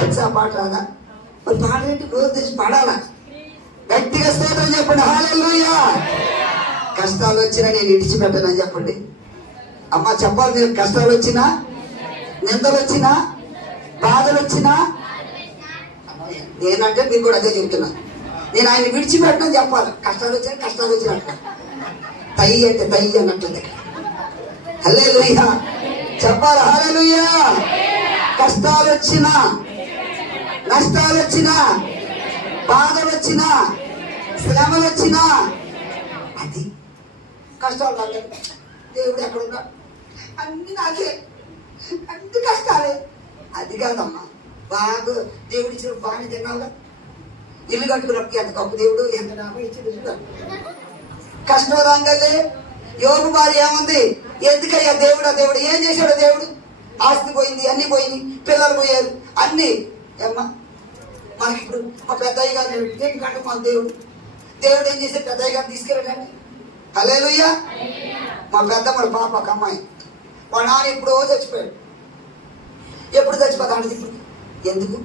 వచ్చా పాట రాదా? మరి పాడేంటి? రోజు తెచ్చి పాడాలా? గట్టిగా స్తోత్రం చెప్పండి. హల్లెలూయా. కష్టాలు వచ్చినా నేను విడిచిపెట్టనని చెప్పండి. అమ్మ చెప్పాలి. నేను కష్టాలు వచ్చినా, నిందలు వచ్చినా, బాధలు వచ్చినా, నేనంటే మీకు కూడా అదే చెప్తున్నా. నేను ఆయన విడిచిపెట్టనని చెప్పాలి. కష్టాలు వచ్చినట్టు తై అంటే తై అన్నట్టుంది. హల్లెలూయా చెప్పాలి. హల్లెలూయా. కష్టాలు వచ్చినా, నష్టాలు వచ్చినా, బాధలు వచ్చినా, శ్రమలు వచ్చినా, అది కష్టాలు రాలేదు. దేవుడు ఎక్కడున్నాడు? అన్ని నాకే, అన్ని కష్టాలే. అది కాదమ్మా. బాగా దేవుడు ఇచ్చిన బాగానే తిన్నావుగా. ఇల్లు కట్టుకున్నప్పుడు ఎంత గొప్ప దేవుడు, ఎంత నామో ఇచ్చిన కష్టం రాగానే యోగు భార్య ఏముంది? ఎందుకయ్యా దేవుడు ఏం చేశాడు? దేవుడు ఆస్తి పోయింది, అన్ని పోయింది, పిల్లలు పోయారు, అన్ని. ఏమ్మా మనకి ఇప్పుడు మా పెద్దయ్య గారు కంటే మాకు దేవుడు ఏం చేశాడు? పెద్దయ్య గారు తీసుకెళ్ళాడండి. హల్లెలూయా. మా పెద్దమ్మడి పాప ఒక అమ్మాయి, వాళ్ళ నాన్న ఎప్పుడో చచ్చిపోయాడు. ఎప్పుడు చచ్చిపోతాడు? ఇప్పుడు ఎందుకు?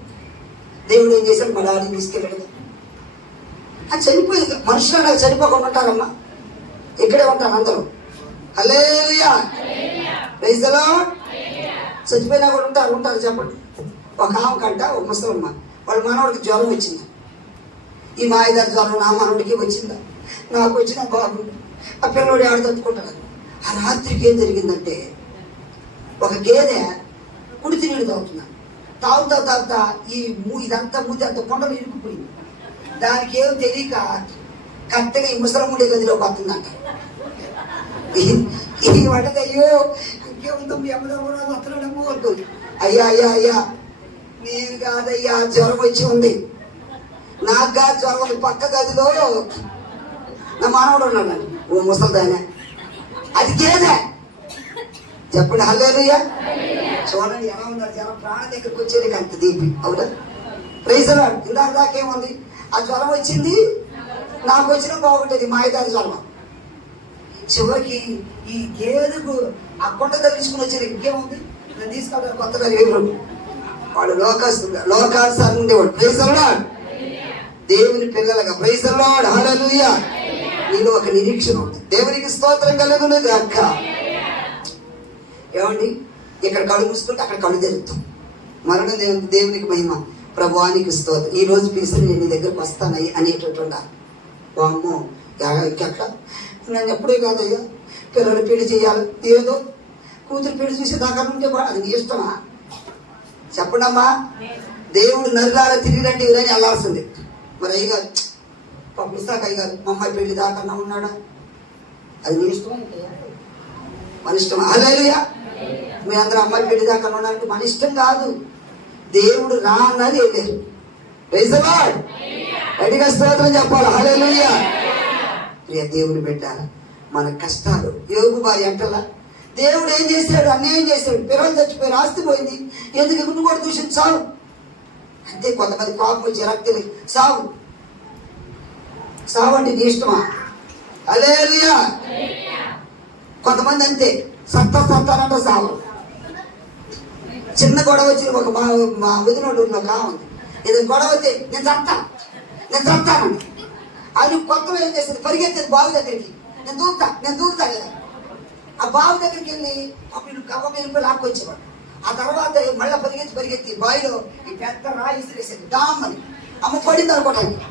దేవుడు ఏం చేశాడు? మా డాడీని తీసుకెళ్ళాడు. అది చనిపోయింది. మనుషులు నాకు చనిపోకుండా ఉంటారమ్మా, ఇక్కడే ఉంటారు అందరూ. హల్లెలూయా. Praise the lord. చచ్చిపోయినా కూడా ఉంటారు చెప్పండి. ఒక ఆమెకంట ఒక ముసలమ్మ, వాళ్ళ మనవడికి జ్వరం వచ్చింది. ఈ మాయదారి జ్వరం నా మనవడికి వచ్చిందా? నాకు వచ్చిన బాబు ఆ పిల్లవాడు ఆడ తట్టుకుంటాడు. ఆ రాత్రికి ఏం జరిగిందంటే, ఒక గేదె కుడితి నీళ్ళు తాగుతా ఇదంతా మూతి అంత కొండలు ఇరుక్కుపోయింది. దానికి ఏం తెలియక కరెక్ట్గా ఈ ముసలమ్ముడి గదిలోకి వస్తుందంట. ఇది పడ్డది. అయ్యో ఇంకేముందో మీ అమ్మలో కూడా వస్తున్నాడమ్మో అంటుంది. అయ్యా నేను కాదయ్యా, జ్వరం వచ్చి ఉంది. నాకు కాదు జ్వరం ఉంది. పక్క గదిలో నా మానవుడు ఉన్నాడు. ఓ ముసలిదానే, అది గేదె. చెప్పండి హల్లెలూయా. చూడండి ఎలా ఉన్నారు జనం, ప్రాణం దగ్గరికి వచ్చేది అంత దీపి. అవునా? Praise Lord. ఇందాక దాకేముంది, ఆ జ్వరం వచ్చింది, నాకు వచ్చిన బాగుంటుంది మాయదారి జ్వరం. చివరికి ఈ గేదెకు ఆ కొండ తగ్గించుకుని వచ్చేది ఇంకేముంది, నేను తీసుకుంటాను కొత్తగా ఎవరు వాడు లోకానుసారం ఉండేవాడు. Praise Lord. దేవుని పిల్లలుగా ప్రైజ్ లార్డ్. హల్లెలూయా. నీలో ఒక నిరీక్షణ ఉంది. దేవునికి స్తోత్రం కలుగును గాక. ఏమండి, ఇక్కడ కళ్ళు మూసుకుంటే అక్కడ కళ్ళు తెరుతాం. మరణ దేవునికి మహిమ. ప్రభువానికి స్తోత్రం. ఈ రోజు పిలిచి నేను నీ దగ్గరకు వస్తానయ్యి అనేటటువంటి అమ్మో ఇంకెక్కడ నన్ను ఎప్పుడే కాదయ్యా పిల్లలు పెళ్లి చేయాలి, ఏదో కూతురు పెళ్లి చూసేదాకా ఉంటే అది నీ ఇష్టమా? చెప్పండి అమ్మా. దేవుడు నల్లారా తిరిగిరండి ఎవరైనా వెళ్ళాల్సింది. మరి అయ్యగారు పంపిస్తాక అయ్యగారు మా అమ్మాయి పెళ్లి దాకా ఉన్నాడా, అది నీ ఇష్టం, మన ఇష్టం. హల్లెలూయా. మీ అందరూ అమ్మాయి పెళ్లి దాకా ఉన్నారంటే మన ఇష్టం కాదు, దేవుడు రా అన్నది వెళ్ళారు. Praise the Lord. గట్టిగా స్తోత్రం చెప్పాలి. హల్లెలూయా. ప్రియ దేవుని బిడ్డ, మన కష్టాలు యోగు భార్య అంటలా దేవుడు ఏం చేశాడు, అన్యాయం చేశాడు, పిల్లలు చచ్చిపోయి ఆస్తి పోయింది, ఎందుకు నువ్వు కూడా దూషించి సావు అంతే. కొంతమంది కోపం వచ్చి రక్తలే సావు సావండి నీ ఇష్టమా. హల్లెలూయా. కొంతమంది అంతే సత్తానంట సావు. చిన్న గొడవ వచ్చి ఒక మా వదినోడు కావాలి, ఏదైనా గొడవ అయితే నేను చస్తాను అది కొత్తలో ఏం చేస్తుంది, పరిగెత్తేది బావి దగ్గరికి, నేను దూకుతా కదా. ఆ బావి దగ్గరికి వెళ్ళి అప్పుడు కవ్వ వెళ్ళిపోయి లాక్కొచ్చేవాడు. ఆ తర్వాత మళ్ళీ పరిగెత్తి బావిలో ఈ పెద్ద రాయి ఇసిరేసేది డామ్ అని. అమ్మ పడింది అనుకోవటానికి.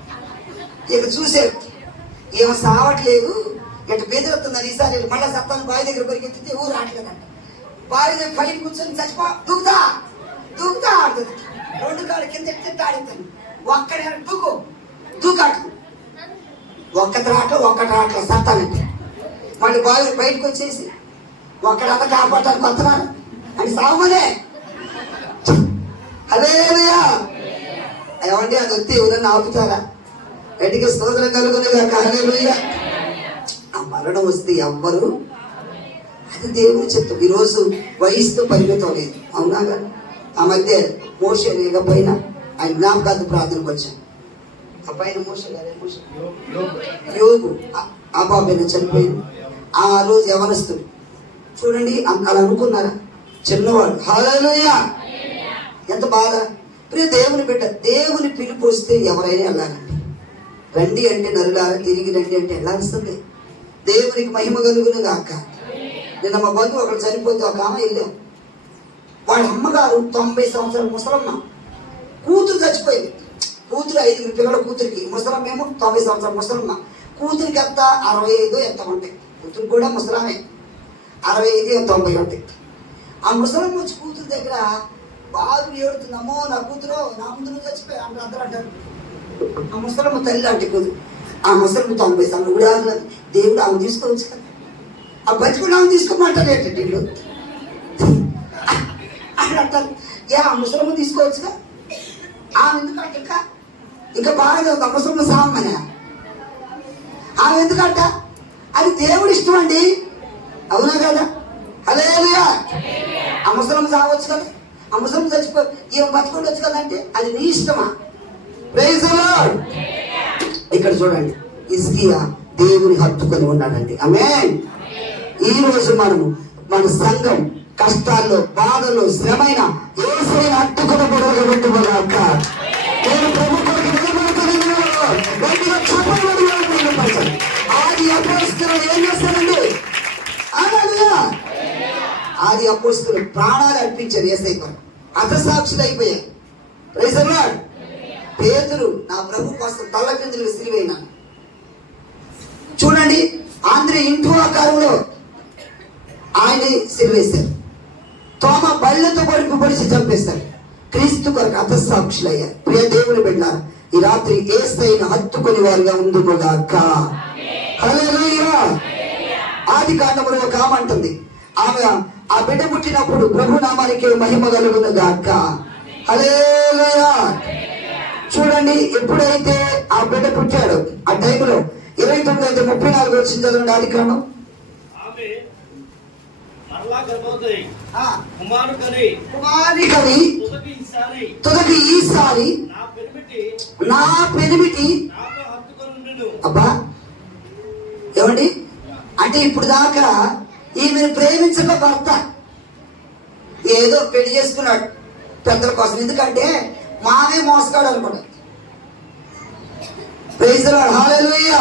ఇక చూసే ఏమో సావట్లేదు, ఇటు బెదిరుతున్నారు. ఈసారి మళ్ళీ సత్తాను బావి దగ్గర పరిగెత్తితే ఊరు రావట్లేదంట. బావి దగ్గర పైన కూర్చొని చచ్చిపో దూకుతా ఆడుతుంది. రెండు కాళ్ళు కింద ఎత్తి ఆడుతాను. ఒక్కడే దూకాడు. ఒక్కటి రావట్లేదు సత్తానంటే. మళ్ళీ బావి బయటకు వచ్చేసి ఒక్కడంతా కాపాడటానికి వస్తున్నాను అని సాగుమనే. హల్లెలూయా. ఏమండి, అది వస్తే ఎవరన్నా ఆపుతారా? గట్టిగా స్తోత్రం కలుగును గాక. హల్లెలూయా. ఆ మరణం వస్తే ఎవ్వరు, అది దేవుని చిత్తం. ఈరోజు వయసుతో పరిమితం లేదు. అవునా కదా? ఆ మధ్య మోషే లేకపోయినా ఆయన జ్ఞాపకార్థ ప్రార్థనకు వచ్చాం. ఆ పైన యోగు ఆ బాబైనా చనిపోయింది. ఆ రోజు యవనస్తుడు చూడండి, అలా అనుకున్నారా? చిన్నవాడు. హల్లెలూయా. ఎంత బాధ. ప్రియ దేవుని బిడ్డ, దేవుని పిలుపు వస్తే ఎవరైనా వెళ్ళాలండి. రండి అంటే నరులారా తిరిగి రండి అంటే వెళ్ళాల్సిందే. దేవునికి మహిమ కలుగును గాక. నిన్న మా బంధువు ఒకరు చనిపోతే ఒక ఆమె వెళ్ళాం. వాళ్ళ అమ్మగారు 90 సంవత్సరాల ముసలమ్మ, కూతురు చచ్చిపోయింది. కూతురు 5 పిల్లల కూతురికి, ముసలమ్మ ఏమో 90 సంవత్సరాల ముసలమ్మ. కూతురికి ఎంత 65 ఎంత ఉంటాయి, కూతురు కూడా ముసలమే 65 90 ఉంటాయి. ఆ ముసలమ్మ వచ్చి కూతురు దగ్గర బాగా ఏడుతుంది. అమ్మో నా కూతురు నా ముందు నువ్వు చచ్చిపోయి అంటే అందరూ అంటారు. ఆ ముసలమ్మ తల్లి అంటే కూతురు. ఆ ముసలమ్మ 90 సంవత్సరాలు కూడా దేవుడు ఆమె తీసుకోవచ్చు కదా, ఆ బతికుండా ఆమె తీసుకోమంటారు ఏంటంటే వీళ్ళు అని అంటారు. ఆ ముసలమ్మ తీసుకోవచ్చుగా, ఆమె ఎందుకంటే ఇంకా బాగా ఉంది. ఆ ముసలమ్మ సామనే ఆమె ఎందుకంట, అది దేవుడి ఇష్టం అండి. అవునా కదా? హల్లెలూయా. ఆ ముసలమ్మ సావచ్చు కదా, ఆ ముసలమ్మ చచ్చిపో ఈమె బతికుండా వచ్చు కదా అంటే అది నీ ఇష్టమా? Praise the Lord. ఇక్కడ చూడండి, హిజ్కియా దేవుని హత్తుకొని ఉన్నాడండి. ఆమేన్. ఈ రోజు మనము మన సంఘం కష్టాల్లో బాధల్లో శ్రమైన యేసుని హత్తుకొని పడగబెట్టుగాక. నేను ప్రభువుకి నిలబడుతున్నాను. ఆది అపోస్తలులు ఏం చేస్తారండి? ఆది అపోస్తలులు ప్రాణాలు అర్పించారు యేసయ్య కొరకు, హతసాక్షులు అయిపోయారు. Praise the Lord. పేతురు నా ప్రభు కోసం తల్లకిందులు సిలువైనాను. చూడండి, ఆంధ్రే ఇంటి ఆకారంలో ఆయన సిలువేశారు. తోమ బళ్ళతో పొడిచి చంపేస్తారు. క్రీస్తు కొరకు హతసాక్షులయ్యారు. ప్రియ దేవుని బిడ్డలారా, ఈ రాత్రి యేసయ్యను హత్తుకొని వారుగా ఉండునుగాక. హల్లెలూయా. ఆది కాండములో ఒక ఆమె అంటుంది, ఆమె ఆ బిడ్డ పుట్టినప్పుడు ప్రభు నామానికి మహిమ కలుగునుగాక. హల్లెలూయా. చూడండి, ఎప్పుడైతే ఆ బిడ్డ పుట్టాడు ఆ టైంలో 29:34 వచ్చింది చదవండి. ఆది కాండం. కుమారి కని తుదకి ఈసారి నా పెనిమిటి అబ్బా ఏమండి అంటే ఇప్పుడు దాకా ఈమెను ప్రేమించక భర్త ఏదో పెళ్లి చేసుకున్నాడు పెద్దల కోసం, ఎందుకంటే మామే మోసగాడు అనుకున్నాడు. ప్రైజ్ ది లార్డ్, హల్లెలూయా.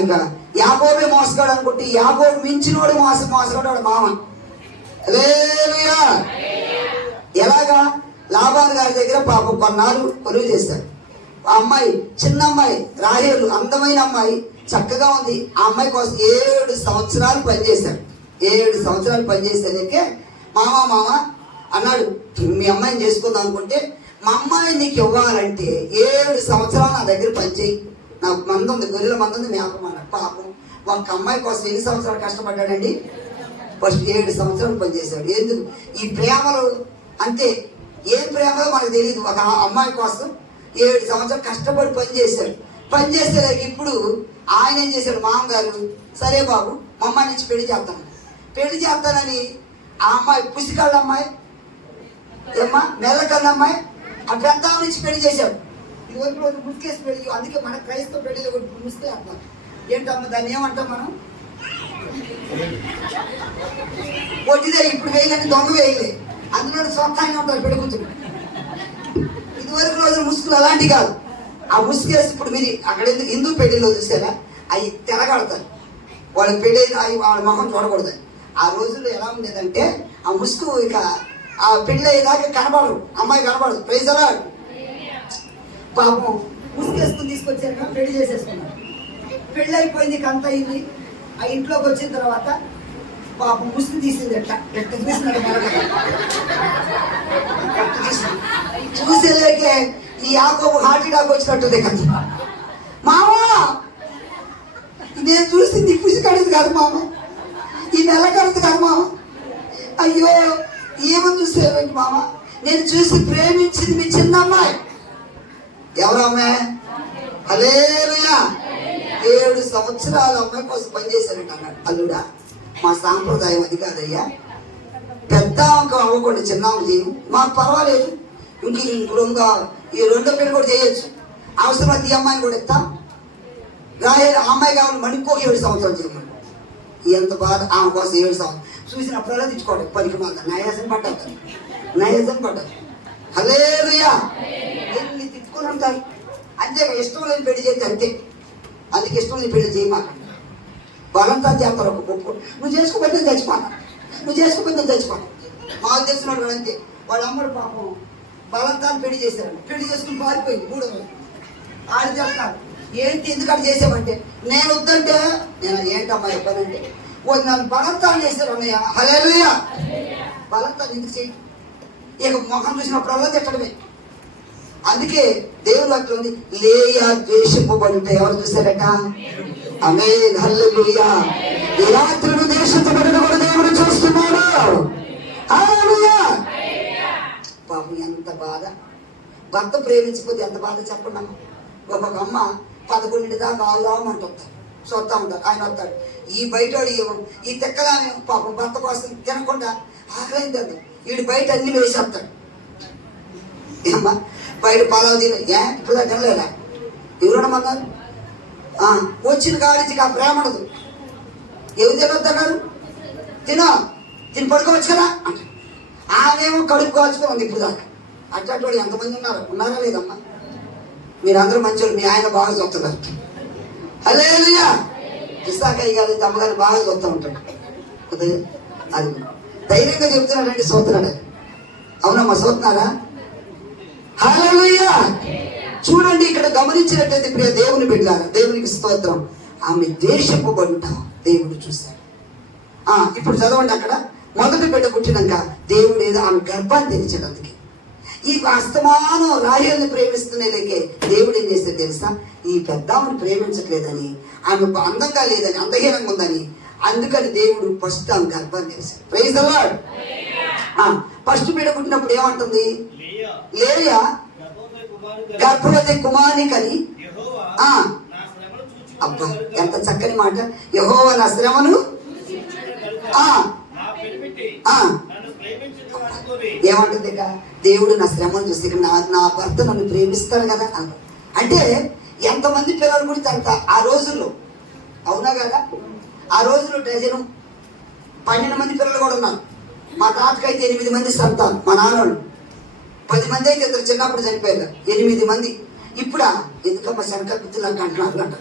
ఇంకా యాకోబే మోసగాడు అనుకుంటే యాకోబు మించినోడు మోసగాడు మామ. హల్లెలూయా. ఎలాగా? లాబాను గారి దగ్గర పాపం కొన్నాళ్ళు కొలువు చేశాడు. ఆ అమ్మాయి చిన్న అమ్మాయి రాహేలు, అందమైన అమ్మాయి, చక్కగా ఉంది. ఆ అమ్మాయి కోసం 7 సంవత్సరాలు పనిచేశాడు. 7 సంవత్సరాలు పనిచేసేందుకే మామ అన్నాడు, మీ అమ్మాయిని చేసుకుందాం అనుకుంటే, మా అమ్మాయి నీకు ఇవ్వాలంటే 7 సంవత్సరాలు నా దగ్గర పనిచేయి, నాకు మంద ఉంది, గొర్రెల మంద ఉంది, మేపం అన్నాడు. పాపం ఒక అమ్మాయి కోసం ఎన్ని సంవత్సరాలు కష్టపడ్డాడండి? ఫస్ట్ 7 సంవత్సరాలు పనిచేశాడు. ఎందుకు? ఈ ప్రేమలు అంతే, ఏం ప్రేమలో మనకు తెలియదు. ఒక అమ్మాయి కోసం 7 సంవత్సరాలు కష్టపడి పనిచేస్తే ఇప్పుడు ఆయన ఏం చేశాడు? మామగారు సరే బాబు మా అమ్మాయి నుంచి పెళ్లి చేస్తానని ఆ అమ్మాయి పుసికాళ్ళ అమ్మాయి ఏమ్మా మెల్లకన్న అమ్మాయి ఆ పెద్ద నుంచి పెళ్లి చేశాడు. రోజు ముసుకేసి పెళ్లి, అందుకే మన క్రైస్తవ పెళ్లిలో ముసుకే అంటాం. ఏంటమ్మా దాన్ని ఏమంటాం మనం? వడ్డీదే. ఇప్పుడు వేయలేని దొంగ వేయలే, అందులో స్వచ్ఛంగా ఉంటారు పెళ్లి కూతురు. ఇదివరకు రోజులు ముసుగులు అలాంటి కాదు. ఆ ముసుగేసి ఇప్పుడు మీరు అక్కడ హిందూ పెళ్లిలో చూసారా, అవి తెరగడతారు. వాళ్ళకి పెళ్ళి వాళ్ళ మొహం చూడకూడదు. ఆ రోజుల్లో ఎలా ఉండేదంటే ఆ ముసుగు ఇక ఆ పెళ్ళి అయ్యేదాకా కనబడరు, అమ్మాయి కనబడదు. Praise the Lord. పాపం ముసుగేసుకుని తీసుకొచ్చారు, పెళ్లి చేసేసుకున్నారు. పెళ్ళి అయిపోయింది, కంత అయింది. ఆ ఇంట్లోకి వచ్చిన తర్వాత పాపం ముసుగు తీసింది, ఎట్లా తీసినాడు చూసేలేకే ఈ యాకోబు హార్ట్ అటాక్ వచ్చినట్టుంది కదా. మామ నేను చూసింది పుసికడేది కాదు మామ, ఈ నెల కడదు కాదు మామ. అయ్యో ఏమని చూసేవేంటి మామ, నేను చూసి ప్రేమించింది మీ చిన్న అమ్మాయి. ఎవరు అమ్మాయి? హల్లెలూయా. 7 సంవత్సరాల అమ్మాయి కోసం పనిచేశారంట అన్నాడు. అల్లుడా మా సాంప్రదాయం అది కాదయ్యా, పెద్ద అంకం అవ్వకుండా చిన్న అంకం చేయము, మాకు పర్వాలేదు. ఈ రెండో పెళ్లి కూడా చేయొచ్చు, అవసరమైతే ఈ అమ్మాయిని కూడా ఇస్తాం. రాయలు అమ్మాయి కావాలి మణికో 7 సంవత్సరాలు చేయమని. ఎంత బాధ ఆమె కోసం 7 సంవత్సరాలు చూసినప్పుడల్లా తెచ్చుకోవడం పనికి మాత్రం నయాసం పడ్డది. హల్లెలూయా. ఎన్ని తిట్టుకుని ఉంటారు అంతే. ఇష్టం లేని పెళ్లి చేస్తే అంతే. అందుకే ఇష్టం లేని పెళ్లి చేయమాకండి. బలంతా చేస్తారు. ఒక గొప్ప నువ్వు చేసుకోకపోతే చచ్చిపోను. మాకు తెలిసిన అంతే. వాళ్ళ అమ్మడు పాపం బలంతాన్ని పెళ్లి చేశారు. పెళ్లి చేసుకుని పారిపోయింది. 3వ రోజు ఆడి చెప్తాను, ఏంటి ఎందుకంటే చేసామంటే, నేను వద్దంటే నేను ఏంటమ్మా చెప్పానంటే, నన్ను బలంతాన్ని చేశారు అన్నయ్య. హల్లెలూయా. బలంతాన్ని ఎందుకు చేయి? ఇక మొహం చూసినప్పుడల్లా తిట్టడమే. అందుకే దేవుడు అట్లా ఉంది, లేయా ద్వేషింపబడుట ఎవరు చూశారట? ఆమేన్, హల్లెలూయా. ఈ రాత్రిని ద్వేషించబడిన కూడా దేవుడు చూస్తున్నాడు. హల్లెలూయా. పాపం ఎంత బాధ, భర్త ప్రేమించకపోతే ఎంత బాధ చెప్పండి అమ్మ. ఒక్కొక్క అమ్మ 11 దాకా ఆవురామంటుంటారు, చూస్తూ ఉంటారు. ఆయన వస్తాడు, ఈ బయటోడు ఈ తెక్కలాని పాపం భర్త కోసం తినకుండా ఆకలిందండి, వీడు బయట అన్ని వేసేస్తాడు. ఏమ్మా బయట పలావు తిన ఇప్పుడు తినలేదా? ఎవరున్నామన్నారు? వచ్చిన కాడికి ఆ ప్రేమ ఉండదు. ఎవరు తినొద్దన్నారు? తిని పడుకోవచ్చు కదా అంట. ఆమెమో కడుపు కాల్చుకోండి ఇప్పుడు దాకా. అట్లాంటి వాళ్ళు ఎంతమంది ఉన్నారా లేదమ్మా? మీరందరూ మంచివాళ్ళు, మీ ఆయన బాగా చూస్తున్నారు. హల్లెలూయా. ఇస్సాకయ్య గారు అమ్మగారు బాగా చూస్తూ ఉంటాడు. అది ధైర్యంగా చెప్తున్నాడండి, చూస్తున్నాడు. అవునమ్మా చూస్తున్నారా? హల్లెలూయా. చూడండి ఇక్కడ గమనించినట్లయితే ప్రియ దేవుని బిడ్డలారా, దేవునికి స్తోత్రం. ఆమె ద్వేషింపబడుట దేవుడు చూశాడు. ఇప్పుడు చదవండి, అక్కడ మొదటి బిడ్డ పుట్టినాక దేవుడు ఏదో ఆమె గర్భాన్ని తెరిచాడు. అందుకే ఈ అస్తమానం రాహేలుని ప్రేమిస్తున్నలేకే దేవుడు ఏం చేస్తే తెలుసా, ఈ పెద్దామని ప్రేమించట్లేదని, ఆమె అందంగా లేదని, అందహీనంగా ఉందని, అందుకని దేవుడు ఫస్ట్ ఆమె గర్భాన్ని తెరిచాడు. Praise the lord. ఫస్ట్ బిడ్డ పుట్టినప్పుడు ఏమంటుంది? లేయా గర్భవతి కుమారుని కని. అబ్బా ఎంత చక్కని మాట. యెహోవా నా శ్రమను ఏమంటుంది ఇక దేవుడు నా శ్రమను చూస్తే ఇక నా భర్త నన్ను ప్రేమిస్తాడు కదా అంటే ఎంతమంది పిల్లలు గురించి అంత ఆ రోజుల్లో, అవునా కదా? ఆ రోజుల్లో డజను 12 మంది పిల్లలు కూడా ఉన్నారు. మా తాతకైతే 8 మంది సంతానం, మా నాన్నోళ్ళు 10 మంది అయితే ఇద్దరు చిన్నప్పుడు చనిపోయారు, 8 మంది. ఇప్పుడా ఎందుకమ్మా శనక గుర్తులకు అంటున్నారు అంట,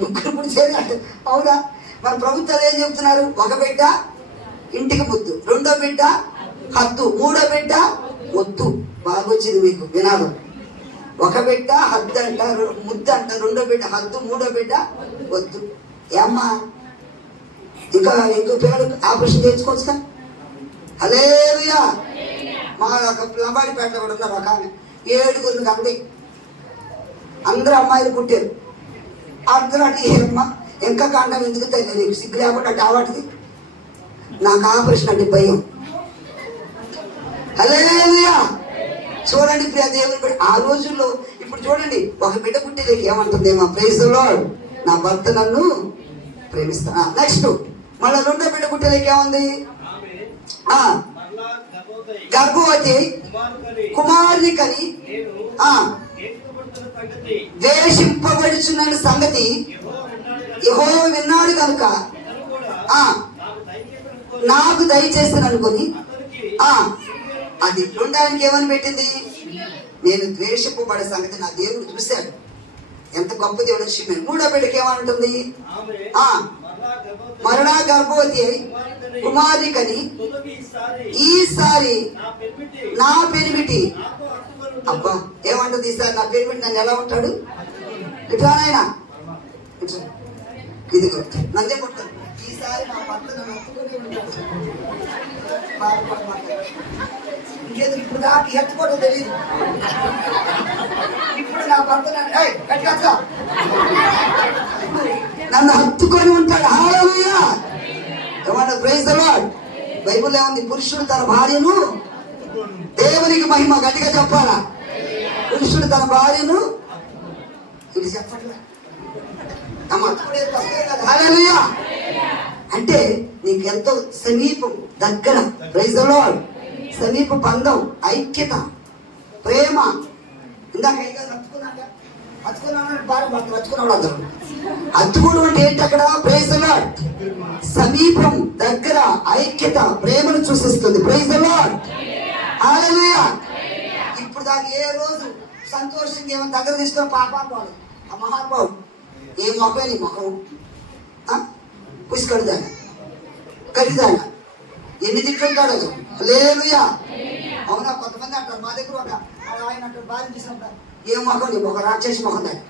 ముగ్గురు పుడిచేది అంటే. అవునా? మన ప్రభుత్వాలు ఏం చెప్తున్నారు? ఒక బిడ్డ ఇంటికి ముద్దు, రెండో బిడ్డ హద్దు, మూడో బిడ్డ వద్దు. బాగా వచ్చింది మీకు వినాదం. ఒక బిడ్డ హద్దు అంట, ముద్దు అంట, రెండో బిడ్డ హద్దు, మూడో బిడ్డ వద్దు. ఏమ్మా ఇంకో పిల్లలు ఆపరేషన్ చేయించుకోవచ్చుగా? హల్లెలూయా. మా ఒక లంబాడిపేటలో కూడా ఉన్నారు ఒక ఆమె, 7 అంది, అందరూ అమ్మాయిలు పుట్టారు. అందరూ అంటే ఏమ్మా ఇంకా కాండం ఎందుకు తెలియదు, సిగ్గు లేకుండా అంటే ఆవాటిది, నాకు ఆపరేషన్ అంటే భయం. హల్లెలూయా. చూడండి ప్రియ దేవుని బిడ్డ, ఆ రోజుల్లో ఇప్పుడు చూడండి, ఒక బిడ్డ పుట్టేది ఏమంటుంది? మా ప్రైజ్ ది లార్డ్, నా భర్త నన్ను ప్రేమిస్తా. నెక్స్ట్ మళ్ళీ రెండో బిడ్డ పుట్టేది ఏముంది? గర్భవతి కుమారుని కని వేషింపబడుచున్న సంగతి యెహోవా విన్నాడు కనుక నాకు దయచేస్తాను అనుకొని అది రెండానికి ఏమని పెట్టింది? నేను ద్వేషింపబడే సంగతి నా దేవుడు చూశాడు, ఎంత గొప్ప దేవుడు విషయం. మూడో బిడ్డకి ఏమంటుంది? మరణా గర్భవతి అయి కుమారి కని ఈసారి నా పెనిమిటి. అబ్బా ఏమంటుంది ఈసారి నా పెనిమిటి? నన్ను ఎలా ఉంటాడు? ఇట్లా నాయనా, ఇది నందే కొట్టాడు. ఈసారి నా భర్త నన్ను ఇంకేదో ఇప్పుడు నాకు ఎత్తుకోవడం తెలియదు. ఇప్పుడు నా భర్త నన్ను హత్తుకొని ఉంటాడు. హల్లెలూయా. ఏమన్నా ప్రైజ్ ది లార్డ్. బైబిల్ ఏముంది? పురుషుడు తన భార్యను, దేవునికి మహిమ, గట్టిగా చెప్పాలా? పురుషుడు తన భార్యను, ఇది చెప్పట్లే. హల్లెలూయా. అంటే నీకు ఎంతో సమీపం, దగ్గర, ప్రైజ్ ది లార్డ్, సమీప బంధం, ఐక్యత, ప్రేమ. ఇందాక హత్తుకోవడం అంటే ఏంటి అక్కడ? Praise the lord. సమీపం, దగ్గర, ఐక్యత, ప్రేమను సూచిస్తుంది. Praise the lord. హల్లెలూయా. ఇప్పుడు దాకా ఏ రోజు సంతోషంగా ఏమైనా దగ్గర తీసుకొని పాపాలు ఆ మహానుభావుడు ఏ మొఖమే నీ మొఖం పుష్కడుదానా కడిదానా ఎన్ని తింటుంటాడు అసలు. హల్లెలూయా. అవునా? కొంతమంది అంటారు, మా దగ్గర ఒక ఆయన అంటారు, భార్య తీసుకుంటారు, ఏ మొఖం నీ మొఖం, రాక్షసి మొఖం దాన్ని,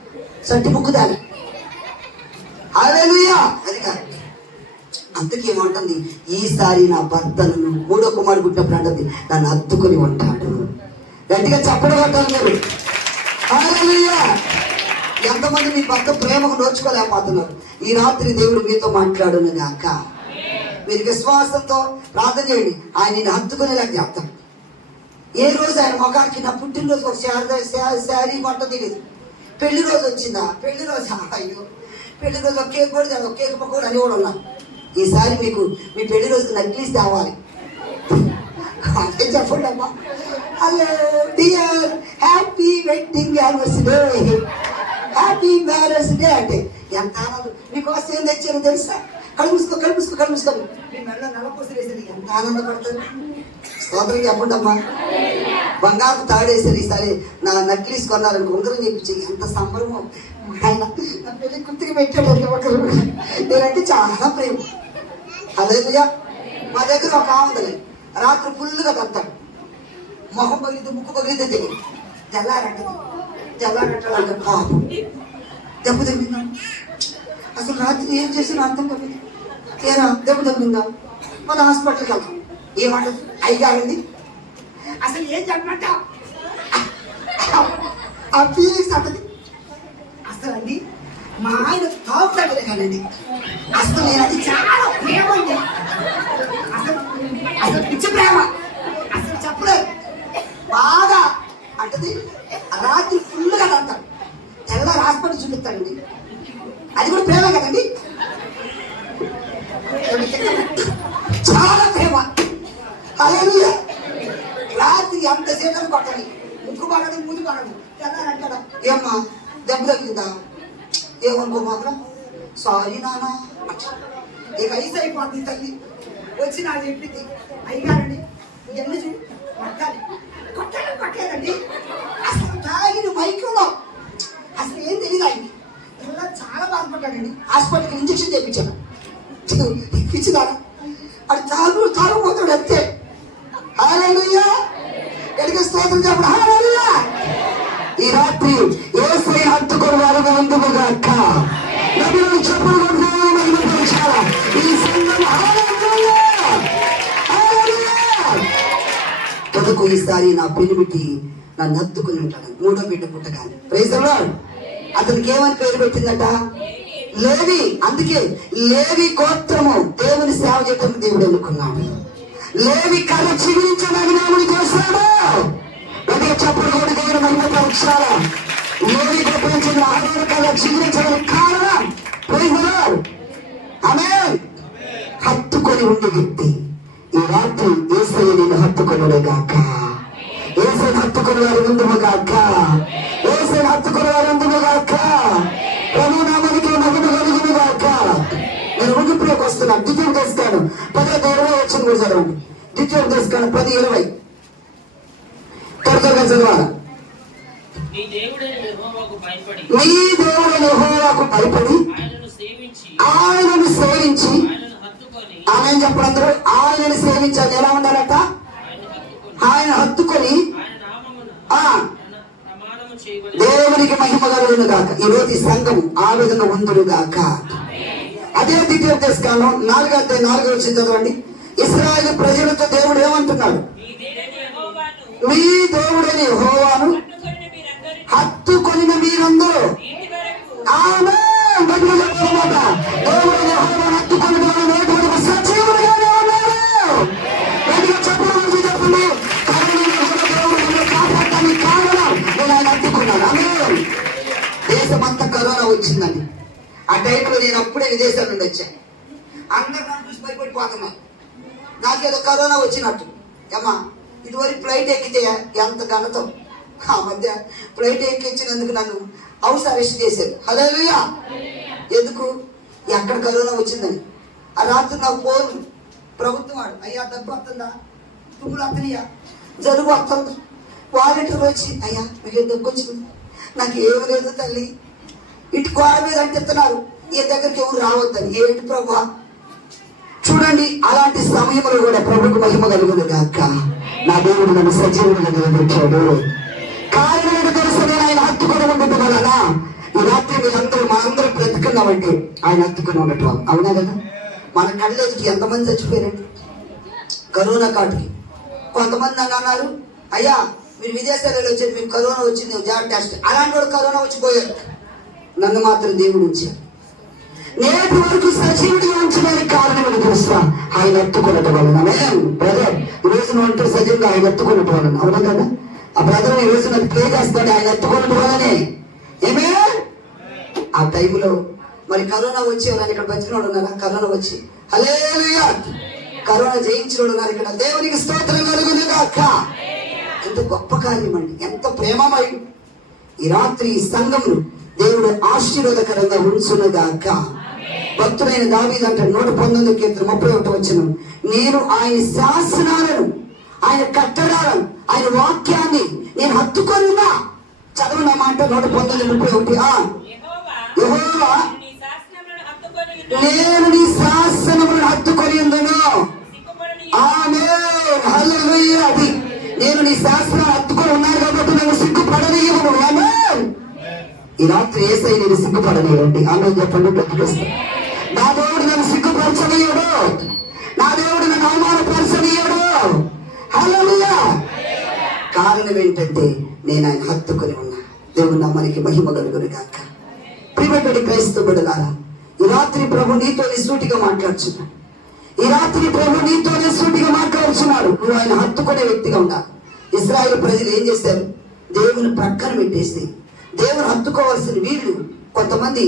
సట్టి ముక్కు దాన్ని. హల్లెలూయా. అది కాదు. అందుకేమంటుంది? ఈసారి నా భర్తను, మూడో కుమారుడు పుట్టినప్పుడు అంటుంది, నన్ను హత్తుకొని ఉంటాడు. గట్టిగా చెప్పడం అంటారు మీరు. హల్లెలూయా. ఎంతమంది మీ భర్త ప్రేమకు నోచుకోలేకపోతున్నారు? ఈ రాత్రి దేవుడు మీతో మాట్లాడును గాక. మీరు విశ్వాసంతో ప్రార్థన చేయండి, ఆయన నిన్ను హత్తుకునేలాగా చెప్తాను. ఏ రోజు ఆయన ముఖానికి నా పుట్టినరోజు ఒక శారీ వంట తెలియదు, పెళ్లి రోజు వచ్చిందా, పెళ్లి రోజు అయ్యో పెళ్లి రోజు ఒక కేక్ కూడా, ఒక కేక్ పక్క అని కూడా ఉన్నా. ఈసారి మీకు మీ పెళ్లి రోజుకి నక్లీస్ తేవాలి. అదే చెప్పండి అమ్మా. Hello dear, happy wedding anniversary, happy marriage day అంటే ఎంత ఆనందం. మీకోసం ఏం తెచ్చారో తెలుసా? కలుపుసుకో మీ మెల్ల నలపోసి వేసేది ఎంత ఆనందపడతారు. స్తోత్రం చెప్పండి అమ్మా. బంగారు తాడేసారు. ఈసారి నా నక్లీస్ కొన్నారని ఉంగరం చెప్పించి ఎంత సంబరమో. ఆయన నా పెళ్లి గుర్తుకు పెట్టాడు అంటే ఒకరు, నేనంటే చాలా ప్రేమ. హల్లెలూయా. మా దగ్గర ఒక ఆవుందని రాత్రి ఫుల్గా తత్తాడు, మొహం పగిలితే ముక్కు పగిలితే తెలియదు. తెల్లారంటే పాపం దెబ్బ తగ్గిందా? అసలు రాత్రి ఏం చేసినా అర్థం కాదు. ఏరా దెబ్బ తగ్గిందా? మన హాస్పిటల్కి వెళ్తాం. ఏమంటది? అయ్యారండి అసలు ఏం చెప్పమంట ఆ ఫీలింగ్స్ అంటది. అసలు అండి మా ఆయన తాగుతాడు కానండి, అసలు నేను అది చాలా ప్రేమ అండి, అసలు పిచ్చి ప్రేమ, అసలు చెప్పలేదు బాగా అంటది. రాత్రి ఫుల్గా అంటాడు, తెల్లారి హాస్పిటల్ చూపిస్తాడండి. అది కూడా ప్రేమ కదండి, చాలా ప్రేమ. అతని ముక్కు పడదు మూతి పడదు తెల్లారంటాడా ఏమ్మా దెబ్బ తగ్గిందా ఏమనుకో మాత్రం సారీ నానా ఇక ఐస్ అయిపోద్ది తల్లి వచ్చి నాకు చెప్పింది అయ్యారండి ఎన్ని చూడు కొట్టాలి కొట్టాలండి అసలు తాగిన మైకంలో అసలు ఏం తెలియదు ఆయనకి ఇలా చాలా బాధపడ్డాడండి హాస్పిటల్కి ఇంజక్షన్ చేయించాను ఇచ్చినాను అది తాగుపోతాడు అంతే హల్లెలూయా ఎడికి స్తోత్రం చెప్పడం హల్లెలూయా ఈ రాత్రి యేసయ్య హత్తుకొని వారిని ముందుగా అక్క నబిలను చెప్పులు ఈ సంఘం కదకు ఈసారి నా పెనిమిటి నన్ను హత్తుకుని ఉంటాడు మూడో బిడ్డ పుట్టగానే ప్రైజ్ ది లార్డ్ అతనికి ఏమని పేరు పెట్టిందట లేవి అందుకే లేవి గోత్రము దేవుని సేవ చేయడానికి దేవుడు ఎన్నుకున్నాడు లేవి కళ చిగురించడానికి దేవుడు చేశాడు అదే చప్పుడు కూడా దేవుడు మహిమ పరీక్షాల లేవి గోత్రం చెందిన ఆధార కళ చిగురించడానికి కారణం ప్రైజ్ ది లార్డ్ ఆమేన్ హత్తుకొని ఉండే వ్యక్తి ఈ రాత్రి యేసయ్య నిన్ను హత్తుకొనుడే గాక యేసయ్య హత్తుకొని వారి ముందుము గాక యేసయ్య హత్తుకొని వారి ముందుము గాక ప్రభు నామానికి మహిమ కలుగును గాక నేను ముగింపులోకి వస్తున్నాను ద్వితీయ దశకాండం 10:20 వచ్చిన కూడా చదవండి ద్వితీయ దశకాండం 10:20 త్వరగా చదవాలి నీ దేవుడైన యెహోవాకు భయపడి ఆయనను సేవించి ఆయన చెప్పడం అందరూ ఆయనను సేవించాలి ఎలా ఉండాలట ఆయన హత్తుకొని దేవునికి మహిమ కలుగును గాక ఈరోజు ఈ సంఘం ఆ విధంగా ఉందును గాక అదే ద్వితీయ దశకాండం 4:4 వచ్చి చదవండి ఇశ్రాయేలు ప్రజలతో దేవుడు ఏమంటున్నాడు మీ దేవుడైన యెహోవాను హత్తుకొనిన మీరందరూ ఆమేన్ దేవుడైన యెహోవాను హత్తుకొని సజీవులుగానే ఉన్నారు చెప్పండి కాపాడటానికి కారణం నేను ఆయన హత్తుకున్నాను ఆమేన్ దేశమంతా కరోనా వచ్చిందని ఆ టైంలో నేను అప్పుడే విదేశాల నుండి వచ్చాను అందరూ నన్ను చూసి భయపడిపోతున్నాను నాకేదో కరోనా వచ్చినట్టు అమ్మా ఇదివరకు ఫ్లైట్ ఎక్కితే ఎంత ఘనతం ఆ మధ్య ఫ్లైట్ ఎక్కించినందుకు నన్ను హౌస్ అరెస్ట్ చేశారు హల్లెలూయా ఎందుకు ఎక్కడ కరోనా వచ్చిందని ఆ రాత్రి నాకు ఫోన్ ప్రభుత్వం వాడు అయ్యా డబ్బు వస్తుందా తుమ్ములు వస్తున్నాయా జలుబు వస్తుంది వాలంటీర్లు వచ్చి అయ్యా మీకు దగ్గు వచ్చింది నాకు ఏమి లేదు తల్లి ఇటు గోడ మీద అంటిస్తున్నారు ఈ దగ్గరికి ఎవరు రావద్దని ఏంటి ప్రభు చూడండి అలాంటి సమయంలో కూడా ప్రభుకు మహిమ కలుగును గాక నా దేవుడు నన్ను సజీవుడిగా నిలబెట్టాడు కారణం తెలుసు నేను ఆయన హత్తుకొని ఉండటం వలన ఈ రాత్రి మీరందరూ మనందరం బ్రతుకున్నామంటే ఆయన హత్తుకొని ఉండటం అవునా కదా మన కళ్ళకి ఎంతమంది చచ్చిపోయారండి కరోనా కాటుకి కొంతమంది నన్ను అన్నారు అయ్యా మీరు విదేశాలలో వచ్చారు మీకు కరోనా వచ్చింది జాబ్ టెస్ట్ అలాంటి వాడు కరోనా వచ్చిపోయారు నన్ను మాత్రం దేవుడు ఉంచారు నేటి వరకు సజీవుడిగా ఉంచడానికి కారణం తెలుసా ఆయన ఎత్తుకున్నట్టు వలన బ్రదర్ ఈ రోజు నువ్వు అంటే సజీవుగా ఆయన ఎత్తుకున్నట్టు వలన అవునా కదా ఆ బ్రదర్ ఈ రోజు నాకు ప్లే చేస్తాడు ఆయన ఎత్తుకున్నట్టు వలనే ఏమే ఆ టైంలో మరి కరోనా వచ్చేవారు ఇక్కడ బతికినోడు ఉన్నారా కరోనా వచ్చి హల్లెలూయా కరోనా జయించినోడు ఉన్నారు ఇక్కడ దేవునికి స్తోత్రం కలుగును గాక ఎంత గొప్ప కార్యం అండి ఎంత ప్రేమమై ఈ రాత్రి ఈ సంఘమును దేవుడు ఆశీర్వాదకరంగా ఉంచునుగాక భక్తుడైన దావీదు అంటాడు 119 కీర్తన 31 వచనం నేను ఆయన శాసనాలను ఆయన కట్టడాలను ఆయన వాక్యాన్ని నేను హత్తుకొని ఉన్నా చదవన మాట 119:31 యెహోవా నేను నీ శాసనములను హత్తుకొని ఉందును ఆమేన్ హల్లెలూయా అది నేను నీ శాసనాలు హత్తుకొని ఉన్నాను కాబట్టి నేను సిగ్గుపడనీయను ఆమేన్ ఈ రాత్రి యేసయ్య నేను సిగ్గుపడనీయండి ఆమేన్ చెప్పండి బ్రతికిస్తాను నా దేవుడు నన్ను సిగ్గుపరచనీయుడు నా దేవుడు నన్ను అవమానపరచనీయుడు హల్లెలూయా కారణం ఏంటంటే నేను ఆయన హత్తుకొని ఉన్నా దేవుడు నా మనకి మహిమ కలుగును గాక ప్రియమైన క్రైస్తవ బిడ్డలారా ఈ రాత్రి ప్రభు నీతో సూటిగా మాట్లాడుచున్నాడు ఈ రాత్రి ప్రభు నీతో సూటిగా మాట్లాడుచున్నాడు నువ్వు ఆయన హత్తుకునే వ్యక్తిగా ఉండాలి ఇశ్రాయేలు ప్రజలు ఏం చేశారు దేవుని ప్రక్కన పెట్టేసి దేవుని హత్తుకోవాల్సిన వీళ్ళు కొంతమంది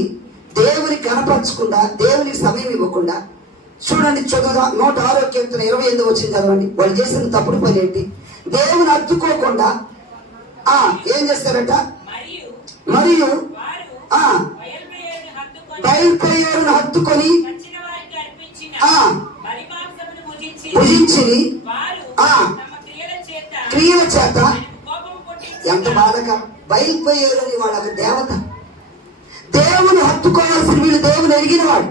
దేవుని కనపరచకుండా దేవునికి సమయం ఇవ్వకుండా చూడండి 106వ కీర్తన 28 వచ్చింది చదవండి వాళ్ళు చేసిన తప్పుడు పని ఏంటి దేవుని హత్తుకోకుండా ఏం చేస్తారట? మరియు మరియు వారు ఆ బయల్పెయోరును హత్తుకొని బయల్పెయోరును హత్తుకొని చచ్చిన వారికి అర్పించిన ఆ బలిమాంసమును భుజించి వారు ఆ తమ క్రియల క్రియల చేత కోపం పుట్టించి ఎంత బాధకరం. బయల్పెయోరని వాళ్ళ దేవత, దేవుని హత్తుకోవాల్సిన వీళ్ళు దేవుని ఎరిగిన వాడు.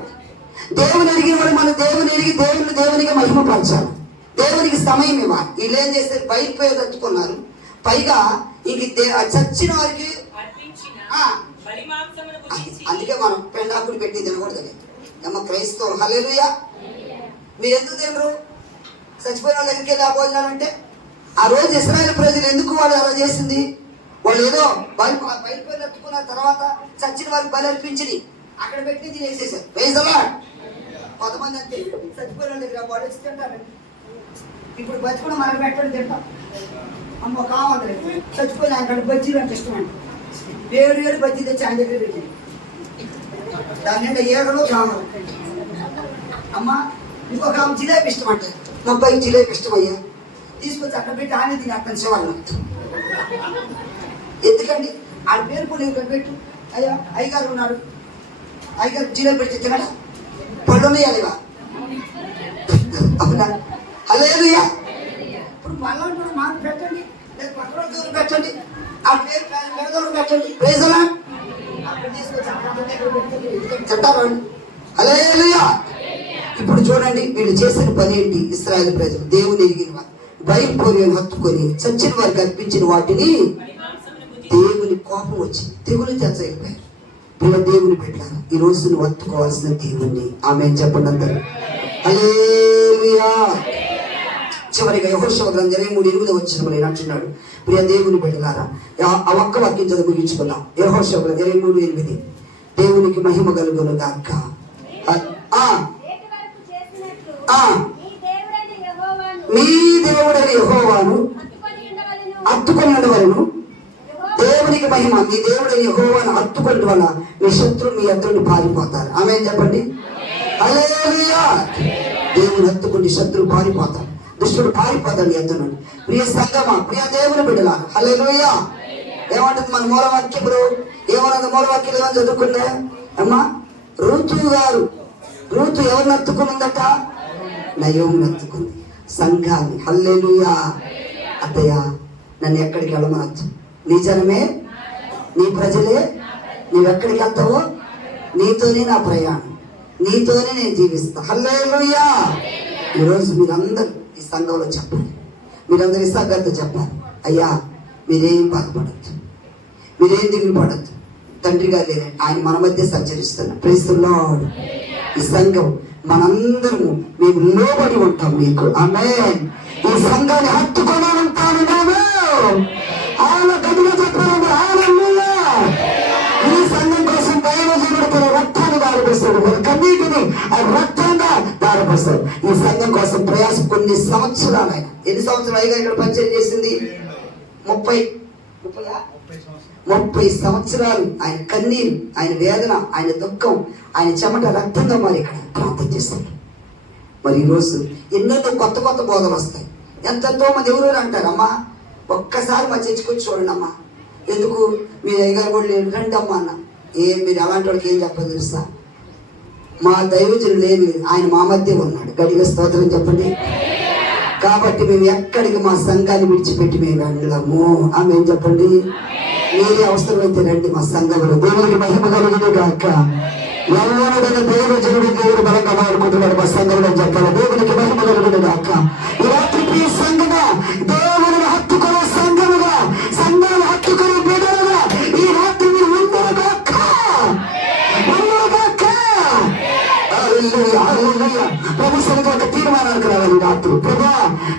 దేవుని ఎరిగిన వాడు మన దేవుని ఎరిగి దేవునికి మహిమపరచాలి, దేవునికి సమయం ఇవ్వాలి. వీళ్ళు ఏం చేస్తారు? బయలుపోయి తట్టుకున్నారు. పైగా ఇంక చచ్చిన వారికి అందుకే మనం పెండాకులు పెట్టి తినకూడదు. ఏమో క్రైస్తవులు హల్లెలూయా. మీరు ఎందుకు తినరు? చచ్చిపోయిన వాళ్ళు దగ్గరికి వెళ్ళి ఆ భోజనాలు అంటే ఆ రోజు ఇశ్రాయేలు ప్రజలు ఎందుకు వాళ్ళు అలా చేసింది? వాళ్ళు ఏదో బయలుపోయి తట్టుకున్న తర్వాత చచ్చిన వారికి బలి అర్పించి అక్కడ పెట్టి తినేసేసారు. వేసలా కొంతమంది అంతే చచ్చిపోయిన వాళ్ళ దగ్గర వాళ్ళు వచ్చి తింటారు. ఇప్పుడు బతుకుని మనకు పెట్టండి తింటాం. అమ్మ కావాలి చచ్చిపోయిన అక్కడ బజ్జీలు అంటే ఇష్టం అండి. వేరు బజ్జీ తెచ్చి ఆయన దగ్గర పెట్టింది. దాని నిండా ఏడలో కావాలి. అమ్మ ఇంకొక ఆమె జిలేబీ ఇష్టం అంటే మా అబ్బాయికి జిలేబీ ఇష్టం అయ్యా తీసుకొచ్చి అక్కడ పెట్టి ఆయన తిని అక్కడ శివాళ్ళు ఎందుకండి ఆడ పేరు కొన్ని ఇక్కడ పెట్టు. అయ్యా అయ్యగారు ఉన్నాడు, అయ్యగారు జిలేబీ పెడితే తినడా? పళ్ళు ఉన్నాయా? అవునా? హల్లెలూయా. ఇప్పుడు పళ్ళు మాకు పెట్టండి, లేదా పక్కన దూరం పెట్టండి, ఆ పేరు పేదోడు పెట్టండి. ప్రైజలా తింటారు. హల్లెలూయా. ఇప్పుడు చూడండి వీళ్ళు చేసిన పని ఏంటి? ఇశ్రాయేలు ప్రజలు దేవుని ఎరిగిన వారు బయలుపోరిని హత్తుకొని చచ్చిన వారికి అర్పించిన వాటిని దేవుని కోపం వచ్చింది, తెగులు తెచ్చైపోయారు. వీళ్ళ దేవుని పెట్టారు. ఈ రోజు నువ్వు హత్తుకోవాల్సిన దేవుణ్ణి. ఆమె చెప్పండి అందరూ హల్లెలూయా. చివరిగా యెహోషువ గ్రంథం 23:8 వచ్చిన అంటున్నాడు, ప్రియ దేవుని పెట్టారా ఆ ఒక్క వాక్యం చదువు ముగించుకున్నాం. యెహోషువ గ్రంథం 23:8 దేవునికి మహిమ కలుగును గాక. మీ దేవుడైన యెహోవాను హత్తుకొని ఉండవలెను. దేవునికి మహిమ. మీ దేవుడైన యెహోవాను హత్తుకొని వల్ల మీ శత్రువు మీ ఎదురుని పారిపోతారు. ఆమె చెప్పండి హల్లెలూయా. దేవుని హత్తుకొని శత్రువు పారిపోతారు, దుష్టుడు పారిపోతాడు ఎద్దును. ప్రియ సంగమా, ప్రియ దేవుని బిడ్డలా హల్లెలూయా. ఏమంటుంది మన మూలవాక్యములు? ఏమన్నది మూలవాక్యం? ఏమని చదువుకుందా అమ్మా? రూతు ఎవరిని హత్తుకునిందట? నయోమిని హత్తుకుంది, సంఘాన్ని. హల్లెలూయా. అత్తయ్య నన్ను ఎక్కడికి వెళ్ళమనొచ్చు, నీ జనమే, నీ ప్రజలే, నీవెక్కడికి వెళ్తావో నీతోనే నా ప్రయాణం, నీతోనే నేను జీవిస్తా. హల్లెలూయా. ఈరోజు మీరందరూ ఈ సంఘంలో చెప్పాలి, మీరందరూ ఈ సంఘంతో చెప్పాలి, అయ్యా మీరేం బాధపడద్దు, మీరేం దిగులు పడద్దు, తండ్రిగా లేదే ఆయన మన మధ్య సంచరిస్తున్నారు. Praise the Lord. ఈ సంఘం మనందరము మేము లోబడి ఉంటాం మీకు. ఆమేన్. ఈ సంఘాన్ని హత్తుకొని ఉంటాను నేను. ఆయన గదిలో చెప్పాను హల్లెలూయా. ఈ సంఘం కోసం దైవజనుడు తన రక్తాన్ని దారిపోస్తాడు, మన కన్నీటిని ఆ రక్తంగా దారిపోస్తాడు. ఈ సంఘం కోసం ప్రయాసం కొన్ని సంవత్సరాలు. ఆయన ఎన్ని సంవత్సరాలు అయ్యగా ఇక్కడ పరిచయం చేసింది? 30 సంవత్సరాలు ఆయన కన్నీరు, ఆయన వేదన, ఆయన దుఃఖం, ఆయన చెమట రక్తంగా మరి ఇక్కడ ప్రార్థన చేస్తాడు. మరి ఈరోజు ఎన్నెన్నో కొత్త కొత్త బోధలు వస్తాయి. ఎంతో మంది ఎవరు అంటారు, అమ్మా ఒక్కసారి మా చర్చికి చూడండి అమ్మా, ఎందుకు మీ అయ్యగారు కూడా లేడు, రండి అమ్మా అన్న. మీరు అలాంటి వాళ్ళకి ఏం చెప్పదు తెలుసా? మా దైవజనుడు లేదు, ఆయన మా మధ్య ఉన్నాడు. గడిగా స్తోత్రం చెప్పండి. కాబట్టి మేము ఎక్కడికి మా సంఘాన్ని విడిచిపెట్టి మేము వెళ్ళము. ఆమె ఏం చెప్పండి? మీరే అవసరమైతే రండి మా సంఘంలో. దేవునికి మహిమ కలుగును గాక. ఎవరైనా దైవజనుడు దేవుడు బలంగా వాడుకుంటున్నాడు మా సంఘంలో చెప్పాలి. దేవునికి మహిమ కలుగును గాక. ఈ రాత్రి ప్రియ సంఘమా, దేవుని హత్తుకునే సంఘముగా, సంఘాలు హత్తుకునే బిడ్డలుగా ఈ రాత్రి మీరు ఉందరు గాక. ప్రభు సరిగ్గా ఒక తీర్మానానికి రావాలి రాత్రి. ప్రభా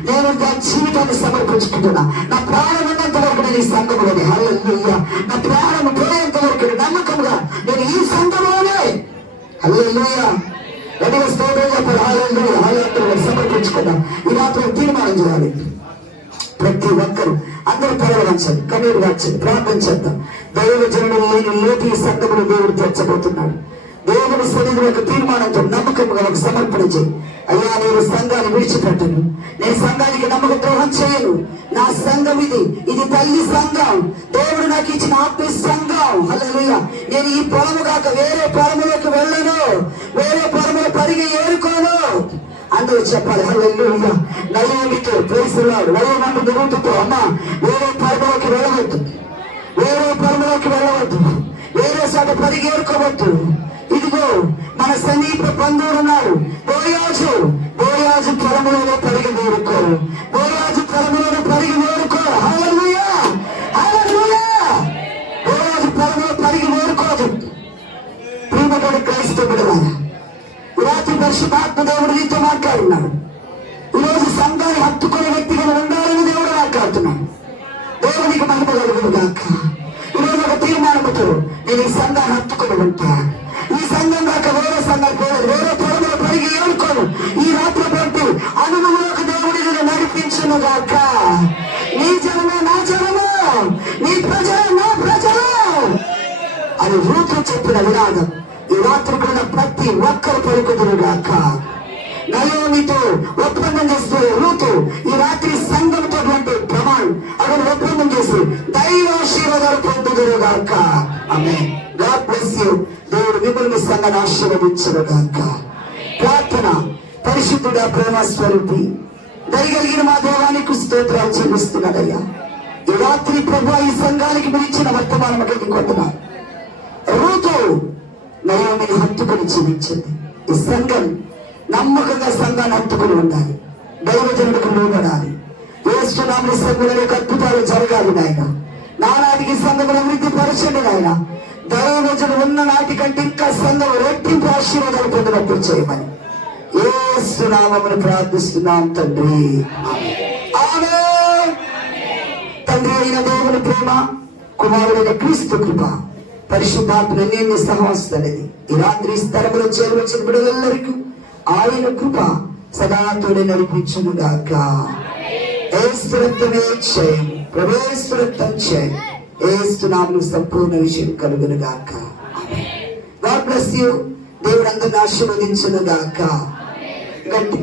నేను నా జీవితాన్ని సమర్పించుకుంటున్నా, నా ప్రాణం ఉన్నంత వరకు నేను ఈ సంఘంలోనే. హల్లెలూయా. నా ప్రాణం పోయేంత వరకు నమ్మకంగా నేను ఈ సంఘంలోనే. హల్లెలూయా. గట్టిగా స్తోత్రం చెప్పాలి. హల్లెలూయా. హల్లెలూయా. సమర్పించుకుందాం. ఈ రాత్రి తీర్మానం చేయాలి. ప్రతి ఒక్కరు అందరూ తలలు వంచండి, కన్నీరు వంచండి, ప్రార్థన చేద్దాం. దైవజనుడు లేని లోటు ఈ సంఘమును దేవుడు తెచ్చబోతున్నాడు. దేవుని సన్నిధిలో ఒక తీర్మానంతో నమ్మకంగా ఒక సమర్పణ చేయి. అయ్యా, నేను సంఘాన్ని విడిచిపెట్టను, నేను సంఘానికి నమ్మక ద్రోహం చేయను. నా సంఘం ఇది తల్లి సంఘం, దేవుడు నాకు ఇచ్చిన ఆత్మీయ సంఘం. హల్లెలూయా. నేను ఈ పొలము కాక వేరే పొలములోకి వెళ్ళను, వేరే పొలములో పరిగి ఏరుకోను. అందరూ చెప్పాలి హల్లెలూయా. నయోమితో ప్రేసులాడు నయోమంటు దిగుతుతో, అమ్మ వేరే పొలములోకి వెళ్ళవద్దు, వేరే పొలములోకి వెళ్ళవద్దు, వేరే చోట పరిగి ఏరుకోవద్దు. ఇదిగో మన సమీప బంధువులు ఉన్నారు. బోయాజు పొలములలో పరిగి వేరుకో, బోయాజు పొలములలో పరిగి వేరుకో. హల్లెలూయా, హల్లెలూయా. బోయాజు పొలములో పరిగి వేరుకోదు. ప్రేమతోటి క్రైస్తవ బిడ్డలారా, రాత్రి పరిశుద్ధాత్మ దేవుడు నీతో మాట్లాడున్నాడు. ఈరోజు సంఘాన్ని హత్తుకునే వ్యక్తిగా ఉండాలని దేవుడు మాట్లాడుతున్నాడు. దేవునికి మహిమ కలుగును గాక. ఈరోజు ఒక తీర్మానంతో నేను ఈ సంఘాన్ని హత్తుకుని ఉంటా. ఈ సంఘం కాక వేరే సంఘాలు పోలేదు, వేరే పొలంలో పరిగి ఏడుకోను. ఈ రాత్రి బట్టి అనుభవంలోకి దేవుడి నడిపించును గాక. నీ జనమే నా జనము, నీ ప్రజలు నా ప్రజలు అని రూతు చెప్పిన విరాగం ఈ రాత్రి కూడా ప్రతి ఒక్కరు పలుకుదురు గాక. నయోమితో ఒప్పందం చేస్తూ రూతు ఈ రాత్రి సంఘంతో ప్రమాణం అక్కడ ఒప్పందం చేసి దైవాశీర్వాదాలు పొందుదురు గాక. ఆమేన్. God bless you. దేవుడు మిమ్మల్ని సంఘాన్ని ఆశీర్వదించును గాక. ప్రార్థన. పరిశుద్ధుడా, ప్రేమ స్వరూపి, దయగలిగిన మా దేవానికి స్తోత్రాలు చెల్లిస్తున్నాడయ్యా. ఈ రాత్రి ప్రభు ఈ సంఘానికి పిలిచిన వర్తమానం కొంటున్నా. రూతు నయోమిని హత్తుకుని జీవించింది. ఈ సంఘం నమ్మకంగా సంఘాన్ని హత్తుకుని ఉండాలి, దైవజనుడికి లోబడాలి. యేసు నామములో సంఘంలో అద్భుతాలు జరగాలి నాయన. నానాటికి సంఘం అభివృద్ధి పరచండి నాయన. దైవజనుడు ఉన్న నాటికంటే ఇంకా సంఘం రెట్టింపు ఆశీర్వాదాలు పొందినప్పుడు చేయమని యేసు నామమున ప్రార్థిస్తున్నాం తండ్రి. ఆమేన్. తండ్రి అయిన దేవుని ప్రేమ, కుమారుడైన క్రీస్తు కృప, పరిశుద్ధాత్మ నేను సహవస్తున్నది ఈ రాత్రి స్థలములో చేరవచ్చిన బిడ్డలందరికీ ఆయన కృప సదా తోడే నడిపించును గాక. యేసు రక్తమే జయం, ప్రభుయేసు రక్తం జయం. యేసు నామములో సంపూర్ణ విజయం కలుగును గాక. ఆమేన్. God bless you. దేవుడు అందరిని ఆశీర్వదించును గాక. గట్టి